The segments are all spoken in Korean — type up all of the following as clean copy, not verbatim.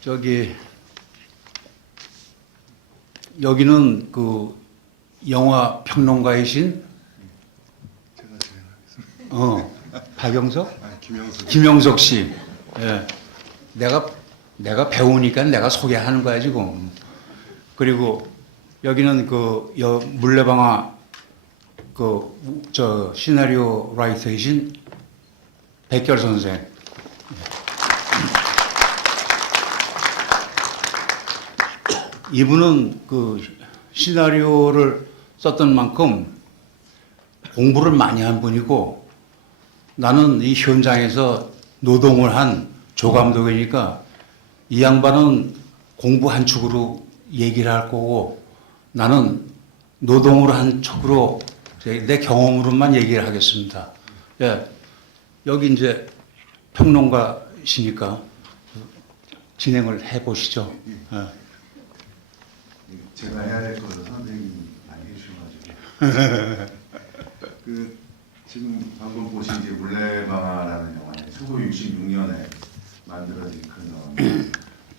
저기 여기는 그 영화 평론가이신 제가 진행하겠습니다. 박영석? 김영석. 김영석 씨. 예. 내가 배우니까 내가 소개하는 거야 지금. 그리고 여기는 그 물레방아 저 시나리오 라이터이신 백결 선생. 이분은 그 시나리오를 썼던 만큼 공부를 많이 한 분이고, 나는 이 현장에서 노동을 한 조감독이니까 이 양반은 공부 한 축으로 얘기를 할 거고, 나는 노동을 한 축으로 내 경험으로만 얘기를 하겠습니다. 예. 여기 이제 평론가시니까 진행을 해 보시죠. 예. 제가 해야 될 거를 선생님이 많이 해주셔가지고 지금 방금 보신 이제 물레방아라는 영화는 1966년에 만들어진 그 영화인데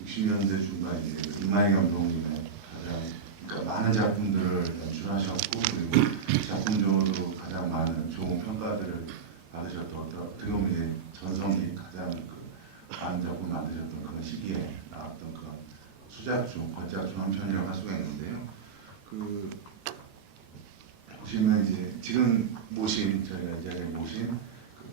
60년대 중반 이제 이만희 감독님의 가장 그러니까 많은 작품들을 연출하셨고, 그리고 작품적으로 가장 많은 좋은 평가들을 받으셨던 어떻게 보면 이제 전성기 가장 많은 작품 만드셨던 그런 시기에 나왔던 그런 수작 중, 걸작 중 한 편이라고 할 수가 있는데요. 보시면 이제 지금 저희가 이 자리에 모신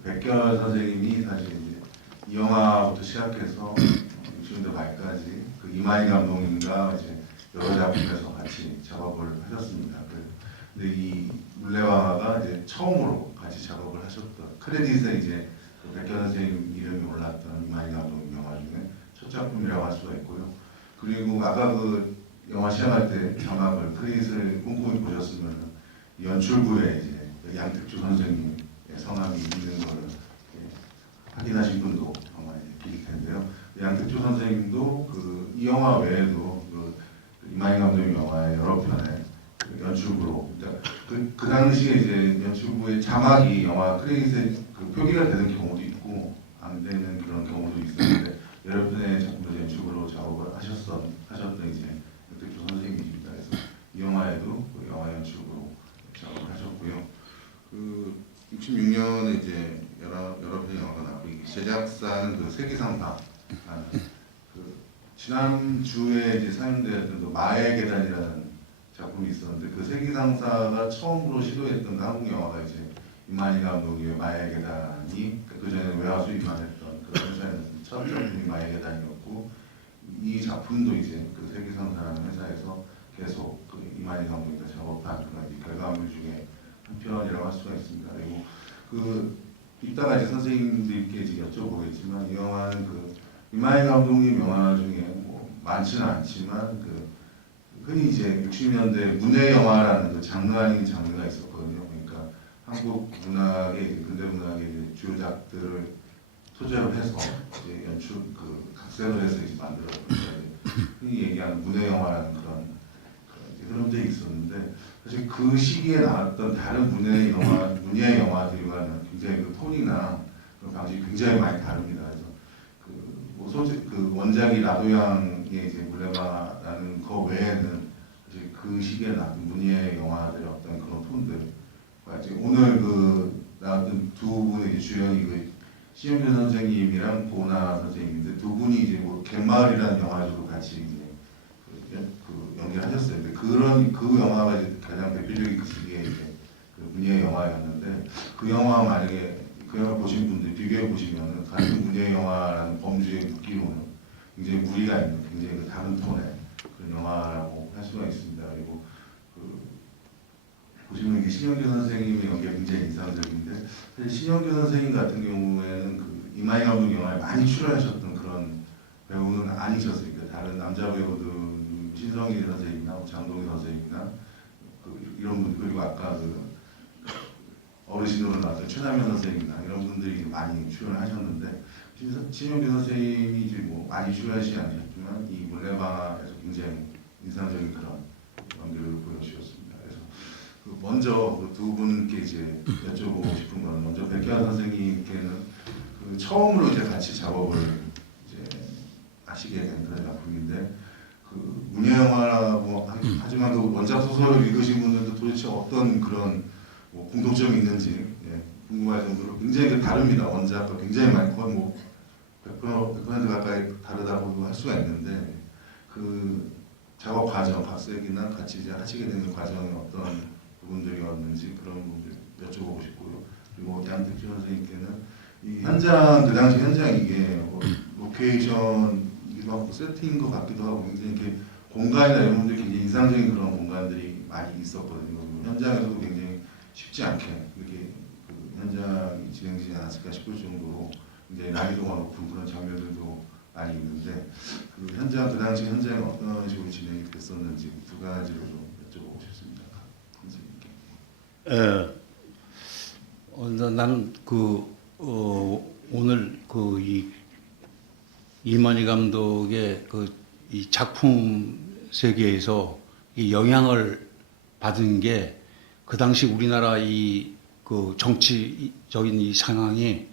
백결 선생님이 사실 이제 이 영화부터 시작해서 60년대 말까지 그 이만희 감독님과 이제 여러 작품에서 같이 작업을 하셨습니다. 근데 이 물레방아가 이제 처음으로 같이 작업을 하셨던, 크레딧에 이제 그 백결 선생님 이름이 올랐던 이만희 감독님 영화 중에 첫 작품이라고 할 수가 있고요. 그리고 아까 그 영화 시작할 때 자막을 크레딧을 꼼꼼히 보셨으면 연출부에 이제 양택조 선생님의 성함이 있는 것을 확인하신 분도 아마 계실 텐데요. 양택조 선생님도 이 영화 외에도 이만희 감독님 영화의 여러 편의 연출부로, 그러니까 그 당시에 이제 연출부의 자막이 영화 크레딧에 표기가 되는 경우도 있고 안 되는 그런 경우도 있었는데, 여러 편의 작품을 연출부로 작업을 하셨던 이제 양택조 선생님이십니다. 그래서 이 영화에도 영화 연출부로 작업을 하셨고요. 66년에 이제 여러 편의 영화가 나오고, 제작사는 세기상사, 지난주에 이제 사용되었던 마의 계단이라는 작품이 있었는데, 그 세기상사가 처음으로 시도했던 한국 영화가 이제 이만희 감독의 마의 계단이 그 전에 외화수입만 했던 그런 회사에서 첫 작품이 마의 계단이었고, 이 작품도 이제 그 세기상사라는 회사에서 계속 이만희 감독과 작업한 그런 결과물 중에 한 편이라고 할 수가 있습니다. 그리고 이따가 이제 선생님들께 이제 여쭤보겠지만, 이 영화는 이만희 감독님 영화 중에 뭐 많지는 않지만 흔히 이제 60년대 문예 영화라는 장르 아닌 장르가 있었거든요. 그러니까 한국 문학의 근대 문학의 주요작들을 소재로 해서 이제 연출 각색을 해서 이제 만들었던 흔히 얘기하는 문예 영화라는 그런 흐름들이 있었는데, 사실 그 시기에 나왔던 다른 문예 영화들과는 굉장히 톤이나 방식이 굉장히 많이 다릅니다. 그래서 원작이 라도양의 이제 물레방아라는 거 외에는 사실 그 시기에 나왔던 문예 영화들의 어떤 그런 톤들, 오늘 나왔던 두 분의 주연이 신영준 선생님이랑 보나 선생님인데, 두 분이 이제 갯마을이라는 영화로 같이 이제 연기를 하셨어요. 근데 그 영화가 이제 가장 대표적인 그 시기에 이제 문예 영화였는데, 그 영화 만약에 그 영화 보신 분들 비교해 보시면은 같은 문예 영화라는 범주에 묶기로는 굉장히 무리가 있는 굉장히 다른 톤의 그런 영화라고 할 수가 있습니다. 그리고 보시면 이게 신영규 선생님의 연기가 굉장히 인상적인데, 사실 신영규 선생님 같은 경우에는 이만희 감독 영화에 많이 출연하셨던 그런 배우는 아니셨어요. 그러니까 다른 남자 배우들 신성희 선생님이나 장동희 선생님이나 이런 분들, 그리고 아까 어르신으로 나왔던 최남현 선생님이나 이런 분들이 많이 출연하셨는데, 신영규 선생님이 이제 많이 출연하시지 않으셨지만 이 물레방아에서 굉장히 인상적인 그런 연기를 보여주셨습니다. 그래서 먼저 두 분께 이제 여쭤보고 싶은 건, 먼저 백현 선생님께는 처음으로 이제 같이 작업을 이제 하시게 된 그런 작품인데 그 문예영화라고 하지만 그 원작 소설을 읽으신 분들도 도대체 어떤 그런 뭐 공통점이 있는지 궁금할 정도로 굉장히 다릅니다. 원작과 굉장히 많이 거의 뭐 100% 가까이 다르다고도 할 수가 있는데 그 작업 과정, 각색이나 같이 이제 하시게 되는 과정에 어떤 부분들이었는지 그런 부분들 여쭤보고 싶고요. 그리고 양택준 선생님께는 이 현장, 그 당시 현장이 이게 뭐 로케이션이기도 하고 세팅인 것 같기도 하고 굉장히 이렇게 공간이나 이런 분들이 굉장히 인상적인 그런 공간들이 많이 있었거든요. 현장에서도 굉장히 쉽지 않게 이렇게 그 현장이 진행되지 않았을까 싶을 정도로 굉장히 난이도가 높은 그런 장면들도 많이 있는데 그 현장, 그 당시 현장이 어떤 식으로 진행이 됐었는지 두 가지로 좀 여쭤보고 싶습니다. 선생님께. 나는 오늘 이만희 감독의 이 작품 세계에서 이 영향을 받은 게 그 당시 우리나라 그 정치적인 이 상황이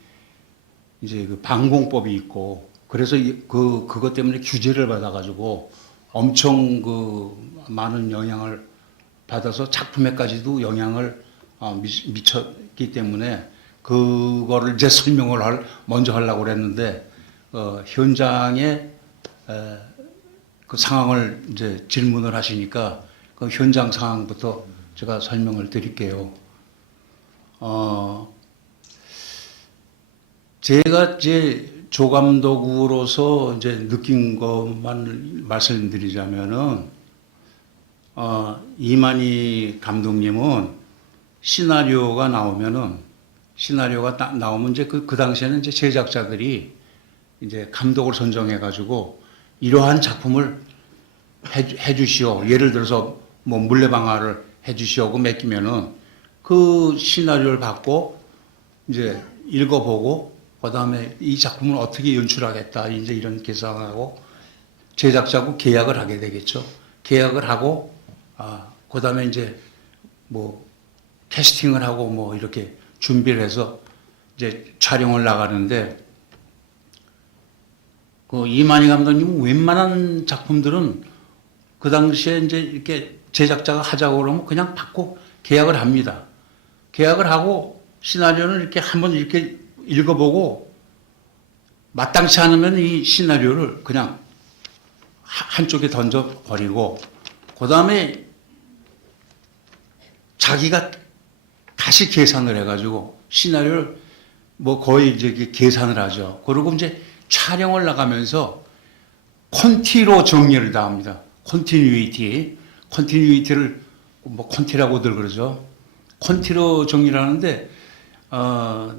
이제 그 방공법이 있고 그래서 그것 때문에 규제를 받아가지고 엄청 많은 영향을 받아서 작품에까지도 영향을 미쳤기 때문에 그거를 이제 설명을 먼저 하려고 그랬는데 현장의 그 상황을 이제 질문을 하시니까 그 현장 상황부터 제가 설명을 드릴게요. 제가 이제 조감독으로서 이제 느낀 것만 말씀드리자면은 이만희 감독님은 시나리오가 나오면 이제 그 당시에는 이제 제작자들이 이제 감독을 선정해가지고 이러한 작품을 해주시오. 예를 들어서 뭐 물레방아를 해주시오고 맡기면은 그 시나리오를 받고 이제 읽어보고 그 다음에 이 작품을 어떻게 연출하겠다 이제 이런 계산하고 제작자하고 계약을 하게 되겠죠. 계약을 하고 그 다음에 이제 뭐 캐스팅을 하고 뭐 이렇게 준비를 해서 이제 촬영을 나가는데 그 이만희 감독님 웬만한 작품들은 그 당시에 이제 이렇게 제작자가 하자고 그러면 그냥 받고 계약을 합니다. 계약을 하고 시나리오는 이렇게 한번 이렇게 읽어보고 마땅치 않으면 이 시나리오를 그냥 한쪽에 던져버리고 그 다음에 자기가 다시 계산을 해가지고 시나리오를 뭐 거의 이제 계산을 하죠. 그리고 이제 촬영을 나가면서 콘티로 정리를 다 합니다. 컨티뉴이티를 뭐 콘티라고들 그러죠. 콘티로 정리를 하는데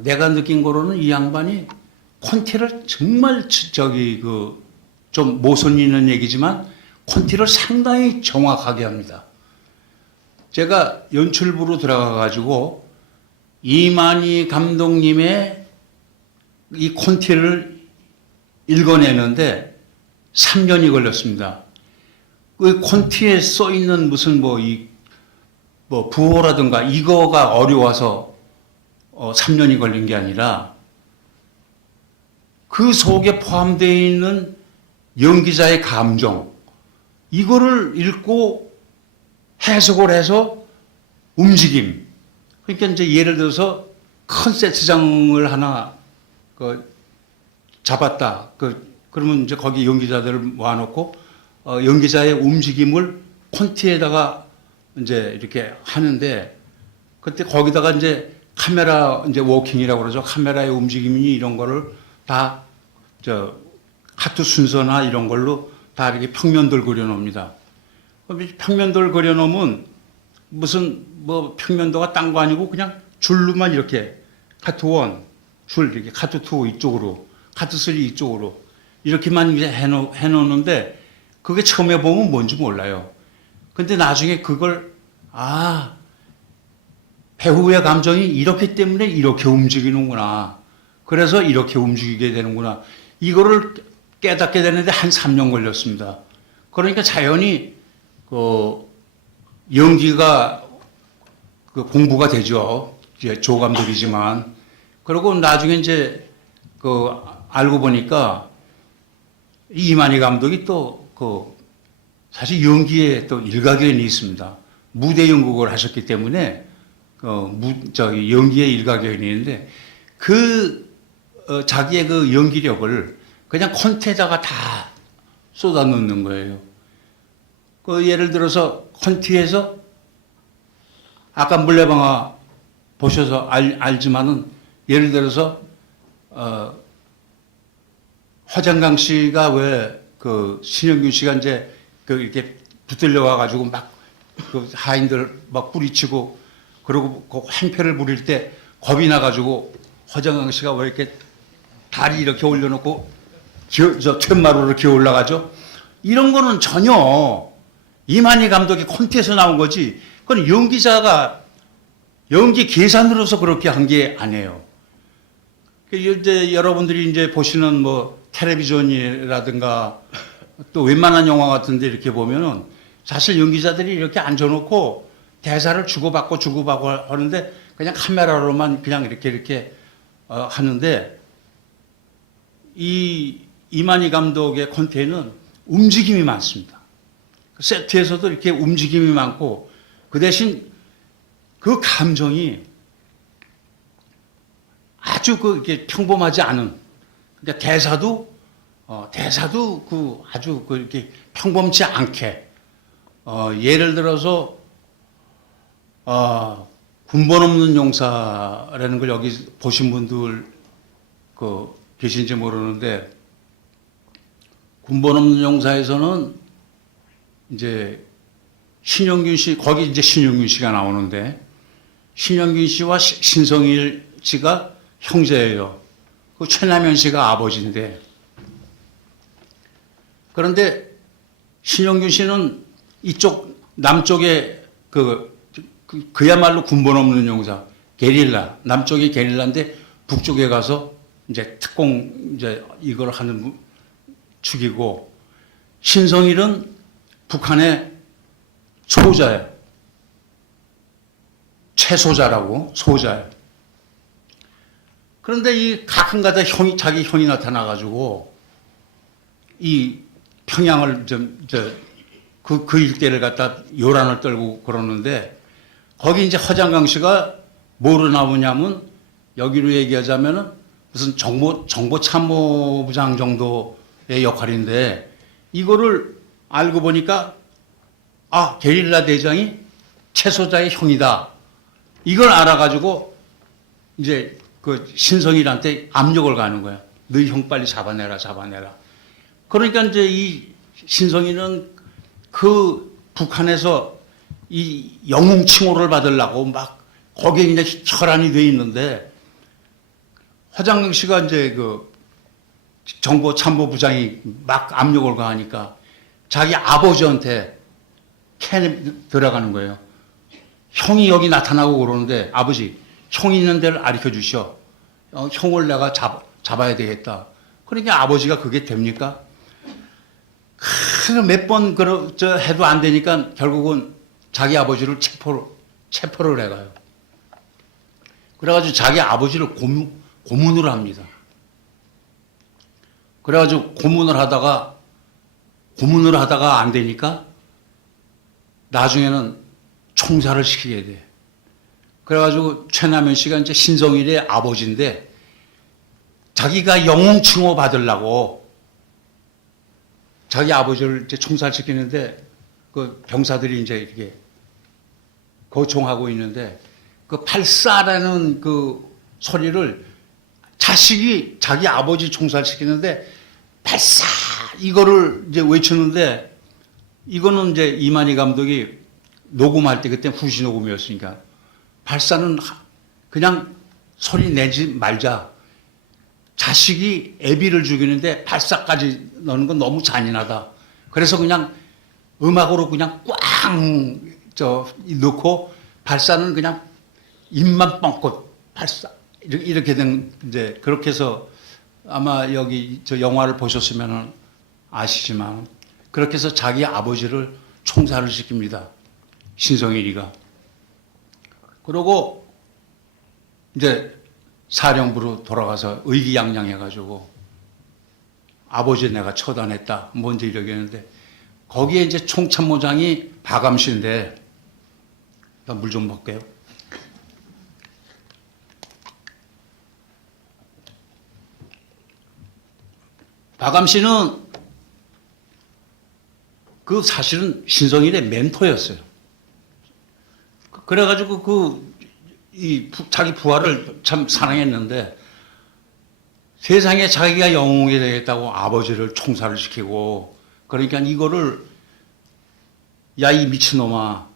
내가 느낀 거로는 이 양반이 콘티를 정말 좀 모순 있는 얘기지만 콘티를 상당히 정확하게 합니다. 제가 연출부로 들어가가지고 이만희 감독님의 이 콘티를 읽어내는데 3년이 걸렸습니다. 그 콘티에 써 있는 무슨 뭐 부호라든가 이거가 어려워서 3년이 걸린 게 아니라 그 속에 포함되어 있는 연기자의 감정 이거를 읽고 해석을 해서 움직임. 그러니까 이제 예를 들어서 큰 세트장을 하나 잡았다. 그러면 이제 거기 연기자들을 모아놓고 연기자의 움직임을 콘티에다가 이제 이렇게 하는데 그때 거기다가 이제 카메라 이제 워킹이라고 그러죠. 카메라의 움직임이 이런 거를 다 카트 순서나 이런 걸로 다 이렇게 평면들 그려놓습니다. 평면들 그려놓으면 무슨 뭐 평면도가 딴 거 아니고 그냥 줄로만 이렇게 카트 1, 줄 이렇게 카트 2 이쪽으로, 카트 3 이쪽으로 이렇게만 이제 해놓는데 그게 처음에 보면 뭔지 몰라요. 근데 나중에 그걸 배우의 감정이 이렇기 때문에 이렇게 움직이는구나. 그래서 이렇게 움직이게 되는구나. 이거를 깨닫게 되는데 한 3년 걸렸습니다. 그러니까 자연히 연기가 공부가 되죠. 이제 조감독이지만. 그리고 나중에 이제 알고 보니까 이만희 감독이 또 사실 연기에 또 일가견이 있습니다. 무대 연극을 하셨기 때문에 연기에 일가견이 있는데 자기의 그 연기력을 그냥 콘티에다가 다 쏟아넣는 거예요. 예를 들어서 콘티에서 아까 물레방아 보셔서 알지만은 예를 들어서 화장강 씨가 왜 신영균 씨가 이제 이렇게 붙들려 와가지고 막 하인들 막 뿌리치고 그러고 그 한패를 부릴 때 겁이 나가지고 화장강 씨가 왜 이렇게 다리 이렇게 올려놓고 저 툇마루로 기어 올라가죠? 이런 거는 전혀 이만희 감독의 콘티에서 나온 거지. 그건 연기자가 연기 계산으로서 그렇게 한 게 아니에요. 이제 여러분들이 이제 보시는 뭐 텔레비전이라든가 또 웬만한 영화 같은데 이렇게 보면은 사실 연기자들이 이렇게 앉아놓고 대사를 주고받고 하는데 그냥 카메라로만 그냥 이렇게 하는데 이 이만희 감독의 콘티에는 움직임이 많습니다. 세트에서도 이렇게 움직임이 많고 그 대신 그 감정이 아주 이렇게 평범하지 않은 그러니까 대사도 아주 이렇게 평범치 않게 예를 들어서 군번 없는 용사라는 걸 여기 보신 분들 계신지 모르는데 군번 없는 용사에서는 이제 신영균 씨 거기 이제 신영균 씨가 나오는데 신영균 씨와 신성일 씨가 형제예요. 그 최남현 씨가 아버지인데 그런데 신영균 씨는 이쪽 남쪽에 그야말로 군번 없는 용사 게릴라 남쪽이 게릴라인데 북쪽에 가서 이제 특공 이제 이걸 하는 축이고 신성일은 북한의 소자예요. 최소자라고 소자예요. 그런데 이 가끔가다 자기 형이 나타나가지고 이 평양을 그 일대를 갖다 요란을 떨고 그러는데 거기 이제 허장강 씨가 뭐로 나오냐면 여기로 얘기하자면은 무슨 정보참모부장 정도의 역할인데 이거를 알고 보니까 게릴라 대장이 최소자의 형이다. 이걸 알아가지고 이제 그 신성일한테 압력을 가는 거야. 너희 형 빨리 잡아내라. 그러니까 이제 이 신성일은 그 북한에서 이 영웅 칭호를 받으려고 막 거기에 이제 혈안이 돼 있는데 화장경 씨가 이제 그 정보참모부장이 막 압력을 가하니까 자기 아버지한테 캔에 들어가는 거예요. 형이 여기 나타나고 그러는데 아버지 형이 있는 데를 가르쳐 주셔. 형을 내가 잡아야 되겠다. 그러니까 아버지가 그게 됩니까? 몇 번 해도 안 되니까 결국은 자기 아버지를 체포를 해가요. 그래가지고 자기 아버지를 고문을 합니다. 그래가지고 고문을 하다가 안 되니까 나중에는 총살을 시키게 돼. 그래가지고 최남현 씨가 이제 신성일의 아버지인데 자기가 영웅 칭호 받으려고 자기 아버지를 이제 총살시키는데 그 병사들이 이제 이렇게 거총하고 있는데 그 발사라는 그 소리를 자식이 자기 아버지 총살시키는데 발사 이거를 이제 외치는데 이거는 이제 이만희 감독이 녹음할 때 그때 후시 녹음이었으니까 발사는 그냥 소리 내지 말자. 자식이 애비를 죽이는데 발사까지 넣는 건 너무 잔인하다. 그래서 그냥 음악으로 그냥 꽝 넣고 발사는 그냥 입만 뻥긋 발사 이렇게 된 이제 그렇게 해서 아마 여기 저 영화를 보셨으면 아시지만 그렇게 해서 자기 아버지를 총살을 시킵니다. 신성일이가. 그러고 이제 사령부로 돌아가서 의기양양해가지고 아버지 내가 처단했다. 뭔지 이러겠는데 거기에 이제 총참모장이 박암 씨인데 나 물 좀 먹게요. 박암 씨는 그 사실은 신성일의 멘토였어요. 그래가지고 자기 부하를 참 사랑했는데 세상에 자기가 영웅이 되겠다고 아버지를 총살을 시키고 그러니까 이거를 야 이 미친놈아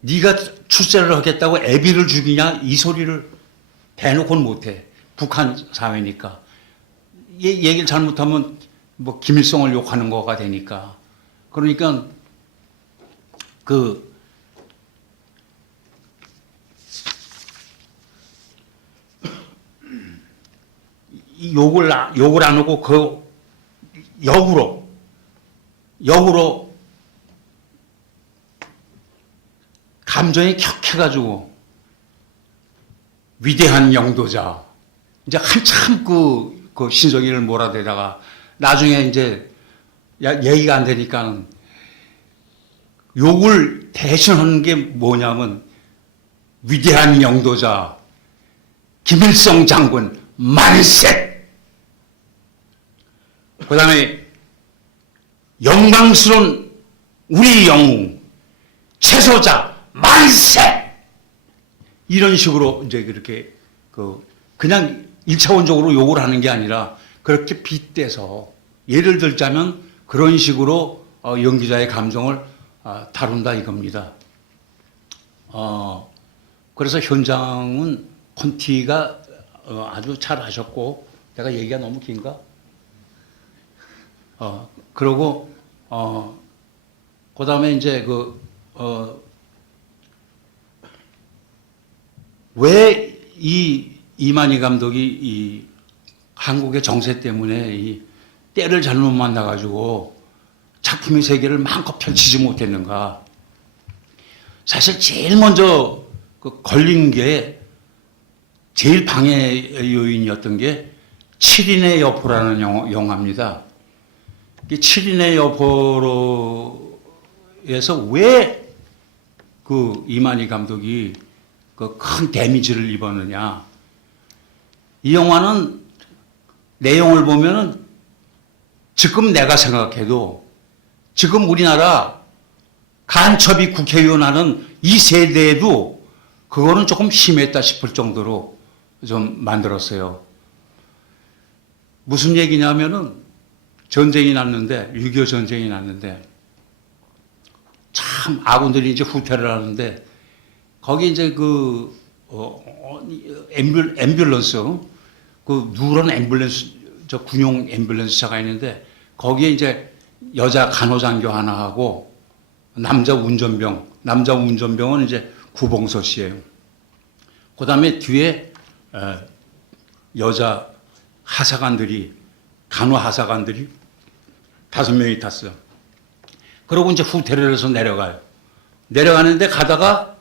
네가 출세를 하겠다고 애비를 죽이냐 이 소리를 대놓고는 못해. 북한 사회니까. 얘기를 잘못하면 뭐 김일성을 욕하는 거가 되니까. 그러니까 이 욕을 안 하고 그 역으로 감정이 격해가지고 위대한 영도자 이제 한참 그 신성일을 몰아대다가 나중에 이제 얘기가 안 되니까 욕을 대신하는 게 뭐냐면 위대한 영도자 김일성 장군 만세. 그 다음에 영광스러운 우리 영웅 최소자 만세. 이런 식으로 이제 그렇게 그냥 1차원적으로 욕을 하는 게 아니라 그렇게 빗대서 예를 들자면 그런 식으로 연기자의 감정을 다룬다 이겁니다. 그래서 현장은 콘티가 아주 잘 하셨고 내가 얘기가 너무 긴가? 그러고 그다음에 이제 왜 이만희 감독이 이 한국의 정세 때문에 이 때를 잘못 만나가지고 작품의 세계를 마음껏 펼치지 못했는가? 사실 제일 먼저 걸린 게 제일 방해 요인이었던 게 7인의 여포라는 영화입니다. 7인의 여포로에서 왜 이만희 감독이 큰 데미지를 입었느냐. 이 영화는 내용을 보면은 지금 내가 생각해도 지금 우리나라 간첩이 국회의원 하는 이 세대에도 그거는 조금 심했다 싶을 정도로 좀 만들었어요. 무슨 얘기냐면은 전쟁이 났는데 6.25 전쟁이 났는데 참 아군들이 이제 후퇴를 하는데 거기 이제 앰뷸런스 누런 앰뷸런스 저 군용 앰뷸런스차가 있는데 거기에 이제 여자 간호장교 하나 하고 남자 운전병은 이제 구봉서 씨예요. 그다음에 뒤에 여자 간호 하사관들이 5명이 탔어요. 그러고 이제 후퇴를 해서 내려가요. 내려가는데 가다가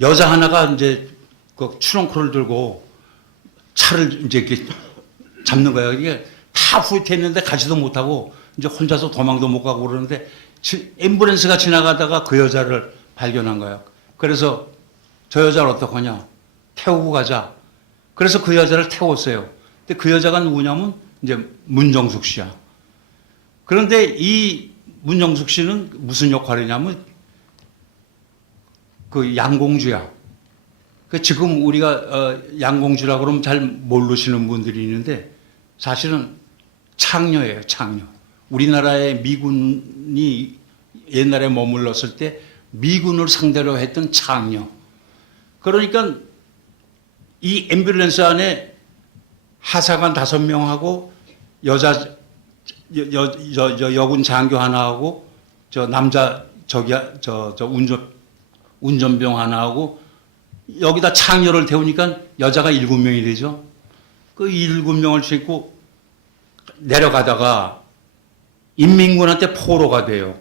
여자 하나가 이제 그 트렁크를 들고 차를 이제 이렇게 잡는 거예요. 이게 다 후퇴했는데 가지도 못하고 이제 혼자서 도망도 못 가고 그러는데 앰뷸런스가 지나가다가 그 여자를 발견한 거예요. 그래서 저 여자를 어떡하냐? 태우고 가자. 그래서 그 여자를 태웠어요. 근데 그 여자가 누구냐면 이제 문정숙 씨야. 그런데 이 문정숙 씨는 무슨 역할이냐면 양공주야. 지금 우리가 양공주라 그러면 잘 모르시는 분들이 있는데 사실은 창녀예요, 창녀. 우리나라의 미군이 옛날에 머물렀을 때 미군을 상대로 했던 창녀. 그러니까 이 앰뷸런스 안에 하사관 5명하고 여군 장교 하나하고 저 남자 운전병 하나하고 여기다 창녀를 태우니까 여자가 7명이 되죠. 그 7명을 싣고 내려가다가 인민군한테 포로가 돼요.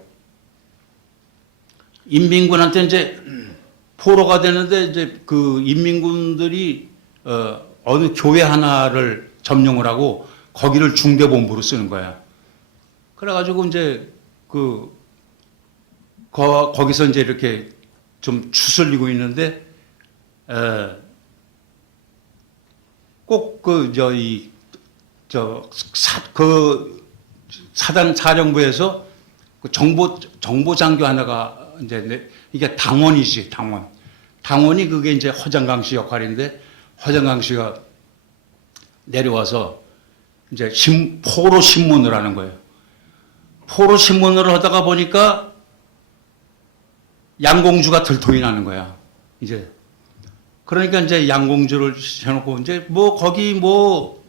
인민군한테 이제 포로가 되는데 이제 그 인민군들이 어느 교회 하나를 점령을 하고 거기를 중대본부로 쓰는 거야. 그래가지고 이제 거기서 이제 이렇게 좀 추슬리고 있는데 꼭 사단 사령부에서 그 정보장교 하나가 이제 이게 당원이지, 당원. 당원이 그게 이제 허장강 씨 역할인데 허장강 씨가 내려와서 이제 포로 신문을 하는 거예요. 포로 신문을 하다가 보니까 양공주가 들통이 나는 거야. 이제 그러니까 이제 양공주를 해놓고 이제 뭐 거기 뭐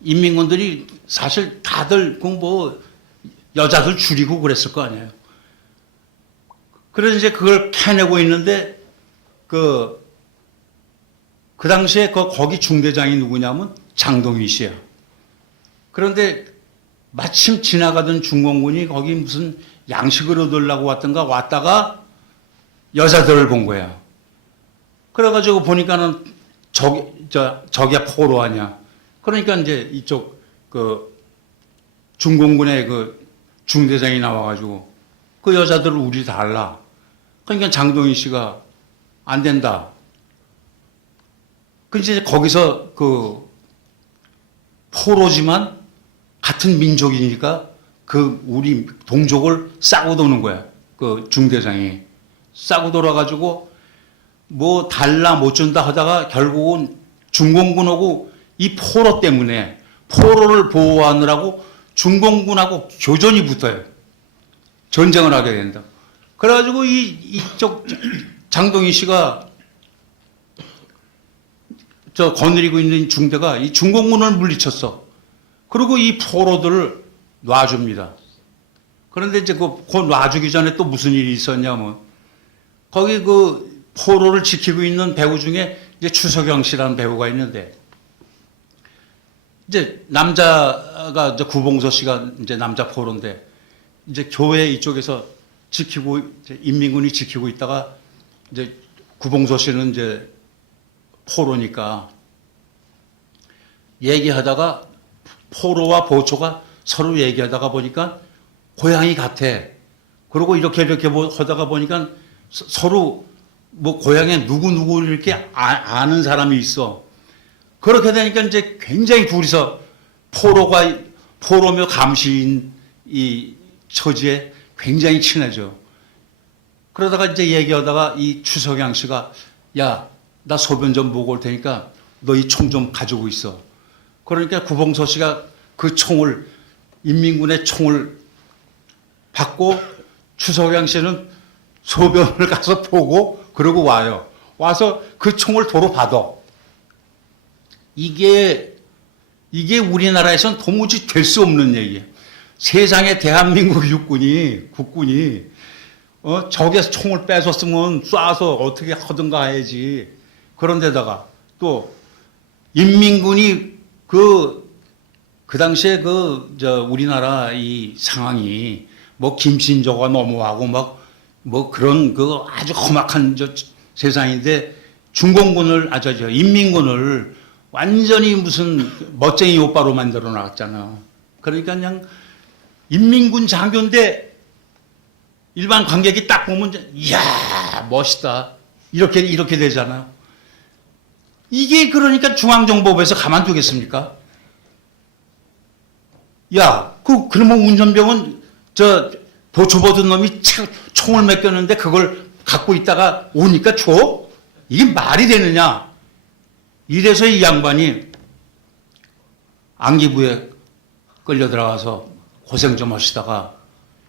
인민군들이 사실 다들 그 뭐 여자들 줄이고 그랬을 거 아니에요. 그래서 이제 그걸 캐내고 있는데 그 당시에 거기 중대장이 누구냐면 장동희 씨야. 그런데 마침 지나가던 중공군이 거기 무슨 양식을 얻으려고 왔다가 여자들을 본 거야. 그래가지고 보니까는 저기야 포로 아니야. 그러니까 이제 이쪽 중공군의 중대장이 나와가지고 그 여자들을 우리 달라. 그러니까 장동희 씨가 안 된다. 그 이제 거기서 포로지만 같은 민족이니까 우리 동족을 싸고 도는 거야. 그 중대장이 싸고 돌아가지고 뭐 달라 못 준다 하다가 결국은 중공군하고 이 포로 때문에 포로를 보호하느라고 중공군하고 교전이 붙어요. 전쟁을 하게 된다. 그래가지고 이쪽 장동희 씨가 거느리고 있는 중대가 이 중공군을 물리쳤어. 그리고 이 포로들을 놔줍니다. 그런데 이제 그 놔주기 전에 또 무슨 일이 있었냐면 거기 포로를 지키고 있는 배우 중에 이제 추석영 씨라는 배우가 있는데 이제 남자가 이제 구봉서 씨가 이제 남자 포로인데 이제 교회 이쪽에서 지키고 이제 인민군이 지키고 있다가 이제 구봉서 씨는 이제 포로니까 얘기하다가 포로와 보초가 서로 얘기하다가 보니까 고향이 같아. 그리고 이렇게 뭐 하다가 보니까 서로 뭐 고향에 누구 이렇게 아는 사람이 있어. 그렇게 되니까 이제 굉장히 둘이서 포로며 감시인 이 처지에 굉장히 친해져. 그러다가 이제 얘기하다가 이 추석양 씨가 야, 나 소변 좀 보고 올 테니까 너 이 총 좀 가지고 있어. 그러니까 구봉서 씨가 그 총을 인민군의 총을 받고 추석양 씨는 소변을 가서 보고 그러고 와요. 와서 그 총을 도로 받아. 이게 우리나라에선 도무지 될 수 없는 얘기예요. 세상에 대한민국 국군이 적에서 총을 뺏었으면 쏴서 어떻게 하든가 해야지. 그런데다가 또 인민군이 그 당시에 우리나라 이 상황이 뭐 김신조가 넘어가고 뭐 그런 아주 험악한 세상인데 중공군을 인민군을 완전히 무슨 멋쟁이 오빠로 만들어 놨잖아. 그러니까 그냥 인민군 장교인데 일반 관객이 딱 보면 이야 멋있다 이렇게 되잖아. 이게 그러니까 중앙정보부에서 가만두겠습니까? 야, 그러면 운전병은 보초 받은 놈이 총을 맡겼는데 그걸 갖고 있다가 오니까 줘? 이게 말이 되느냐? 이래서 이 양반이 안기부에 끌려 들어가서 고생 좀 하시다가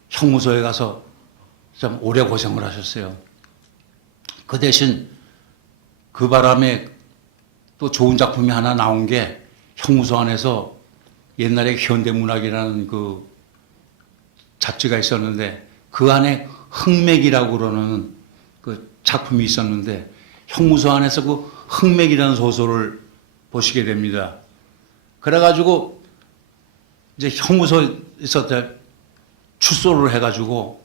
형무소에 가서 좀 오래 고생을 하셨어요. 그 대신 그 바람에 또 좋은 작품이 하나 나온 게 형무소 안에서 옛날에 현대문학이라는 그 잡지가 있었는데 그 안에 흑맥이라고 그러는 그 작품이 있었는데 형무소 안에서 그 흑맥이라는 소설을 보시게 됩니다. 그래가지고 이제 형무소에서 출소를 해가지고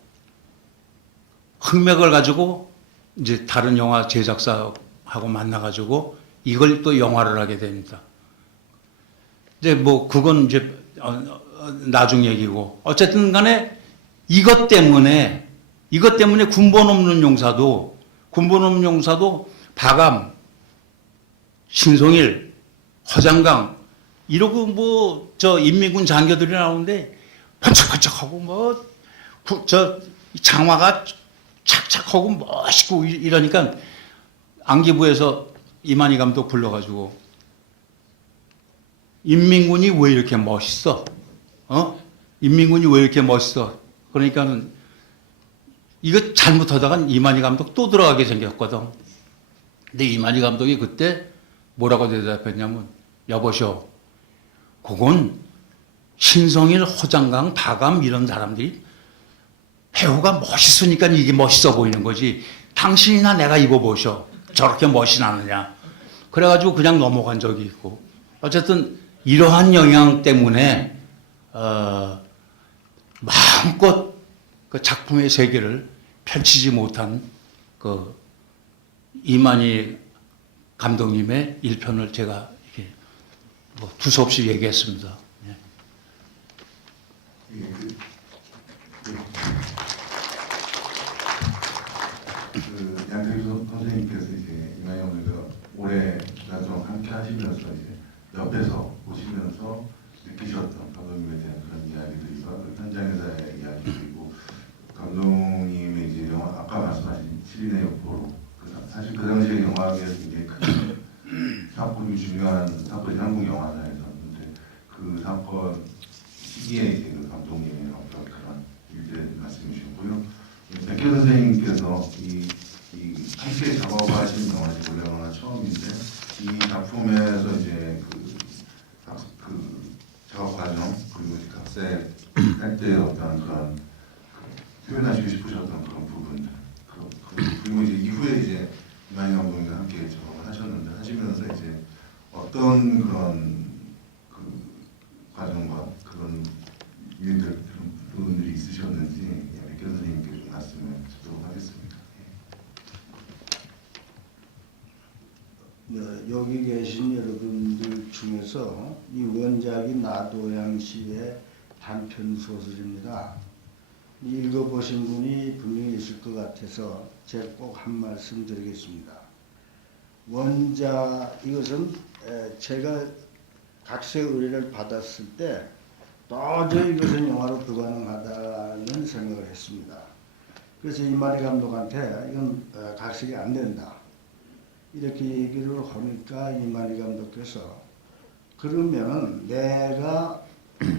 흑맥을 가지고 이제 다른 영화 제작사하고 만나가지고 이걸 또 영화를 하게 됩니다. 근데 뭐 그건 이제 나중 얘기고 어쨌든 간에 이것 때문에 군번 없는 용사도 바감, 신송일, 허장강 이러고 뭐 저 인민군 장교들이 나오는데 번쩍번쩍하고 뭐 저 장화가 착착하고 멋있고 이러니까 안기부에서 이만희 감독 불러가지고 인민군이 왜 이렇게 멋있어? 인민군이 왜 이렇게 멋있어? 그러니까는 이거 잘못하다간 이만희 감독 또 들어가게 생겼거든. 근데 이만희 감독이 그때 뭐라고 대답했냐면 여보시오, 그건 신성일, 호장강, 바감 이런 사람들이 배우가 멋있으니까 이게 멋있어 보이는 거지. 당신이나 내가 입어보셔. 저렇게 멋이 나느냐. 그래가지고 그냥 넘어간 적이 있고. 어쨌든 이러한 영향 때문에 마음껏 그 작품의 세계를 펼치지 못한 그 이만희 감독님의 일편을 제가 이렇게 뭐 두서없이 얘기했습니다. 예. 양태규 선생님께서 이제 이만희 감독과 올해가 좀 함께 하시면서 이제 옆에서 보시면서 느끼셨던 감독님에 대한 그런 이야기들과 현장에서의 이야기들이고 감독님의 이제 영화 아까 말씀하신 7인의 역보로 사실 그 당시에 영화계에서 굉장히 큰 사건이 중요한 사건이 한국 영화사에서였는데 그 사건 시기에 이제 그 감독님의 어떤 그런 일들 말씀해 주셨고요. 백현 선생님께서 이 함께 작업하신 영화지 원래 영화 처음인데 이 작품에서 이제 그 작업 과정 그리고 각색할 때 어떤 그런 표현하시고 싶으셨던 그런 부분들 그리고 이제 이후에 이제 이만희 감독님과 함께 작업을 하셨는데 하시면서 이제 어떤 그런 그 과정과 그런 일들 그런 부분들이 있으셨는지 백현 선생님께 좀 말씀을 드리도록 하겠습니다. 네, 여기 계신 여러분들 중에서 이 원작이 나도양 씨의 단편 소설입니다. 읽어보신 분이 분명히 있을 것 같아서 제가 꼭 한 말씀 드리겠습니다. 원작 이것은 제가 각색 의뢰를 받았을 때 도저히 이것은 영화로 불가능하다는 생각을 했습니다. 그래서 이만희 감독한테 이건 각색이 안 된다. 이렇게 얘기를 하니까 이만희 감독께서 그러면은 내가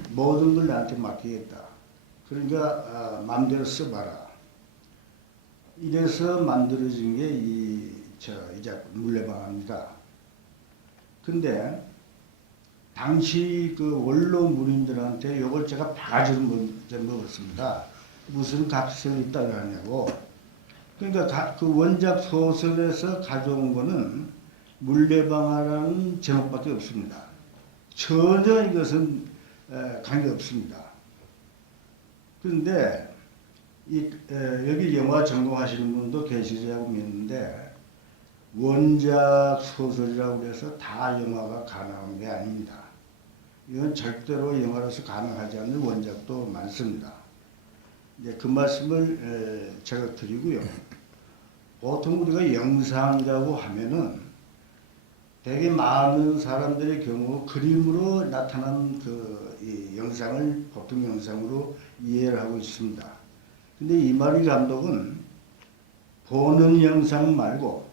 모든 걸 나한테 맡기겠다. 그러니까 마음대로 써봐라. 이래서 만들어진 게 이 작품 물레방아입니다. 근데 당시 그 원로 문인들한테 이걸 제가 바가지로 먹었습니다. 무슨 각색이 있다고 하냐고. 그러니까 그 원작 소설에서 가져온 거는 물레방아라는 제목밖에 없습니다. 전혀 이것은 관계 없습니다. 그런데 여기 영화 전공하시는 분도 계시리라고 믿는데 원작 소설이라고 해서 다 영화가 가능한 게 아닙니다. 이건 절대로 영화로서 가능하지 않는 원작도 많습니다. 이제 그 말씀을 제가 드리고요. 보통 우리가 영상이라고 하면은 되게 많은 사람들의 경우 그림으로 나타난 이 영상을 보통 영상으로 이해를 하고 있습니다. 근데 이만희 감독은 보는 영상 말고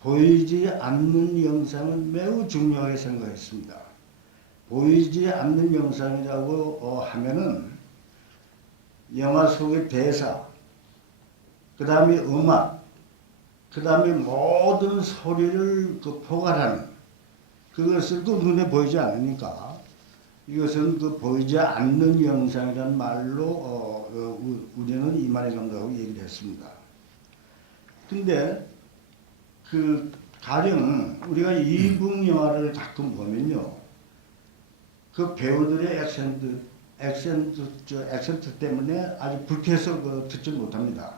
보이지 않는 영상을 매우 중요하게 생각했습니다. 보이지 않는 영상이라고 하면은 영화 속의 대사, 그 다음에 음악, 그 다음에 모든 소리를 포괄하는 그것을 그 눈에 보이지 않으니까 이것은 그 보이지 않는 영상이라는 말로 우리는 이만희 감독하고 얘기를 했습니다. 근데 그 가령 우리가 이북 영화를 가끔 보면요, 그 배우들의 액센트 때문에 아주 불쾌해서 듣지 못합니다.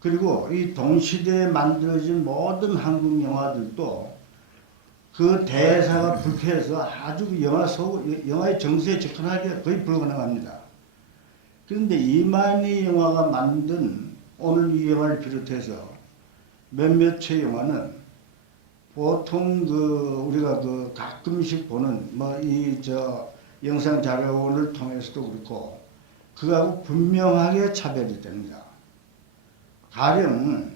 그리고 이 동시대에 만들어진 모든 한국 영화들도 그 대사가 불쾌해서 아주 영화의 정서에 접근하기가 거의 불가능합니다. 그런데 이만희 영화가 만든 오늘 이 영화를 비롯해서 몇몇 채 영화는 보통 우리가 가끔씩 보는 영상 자료를 통해서도 그렇고 그하고 분명하게 차별이 됩니다. 가령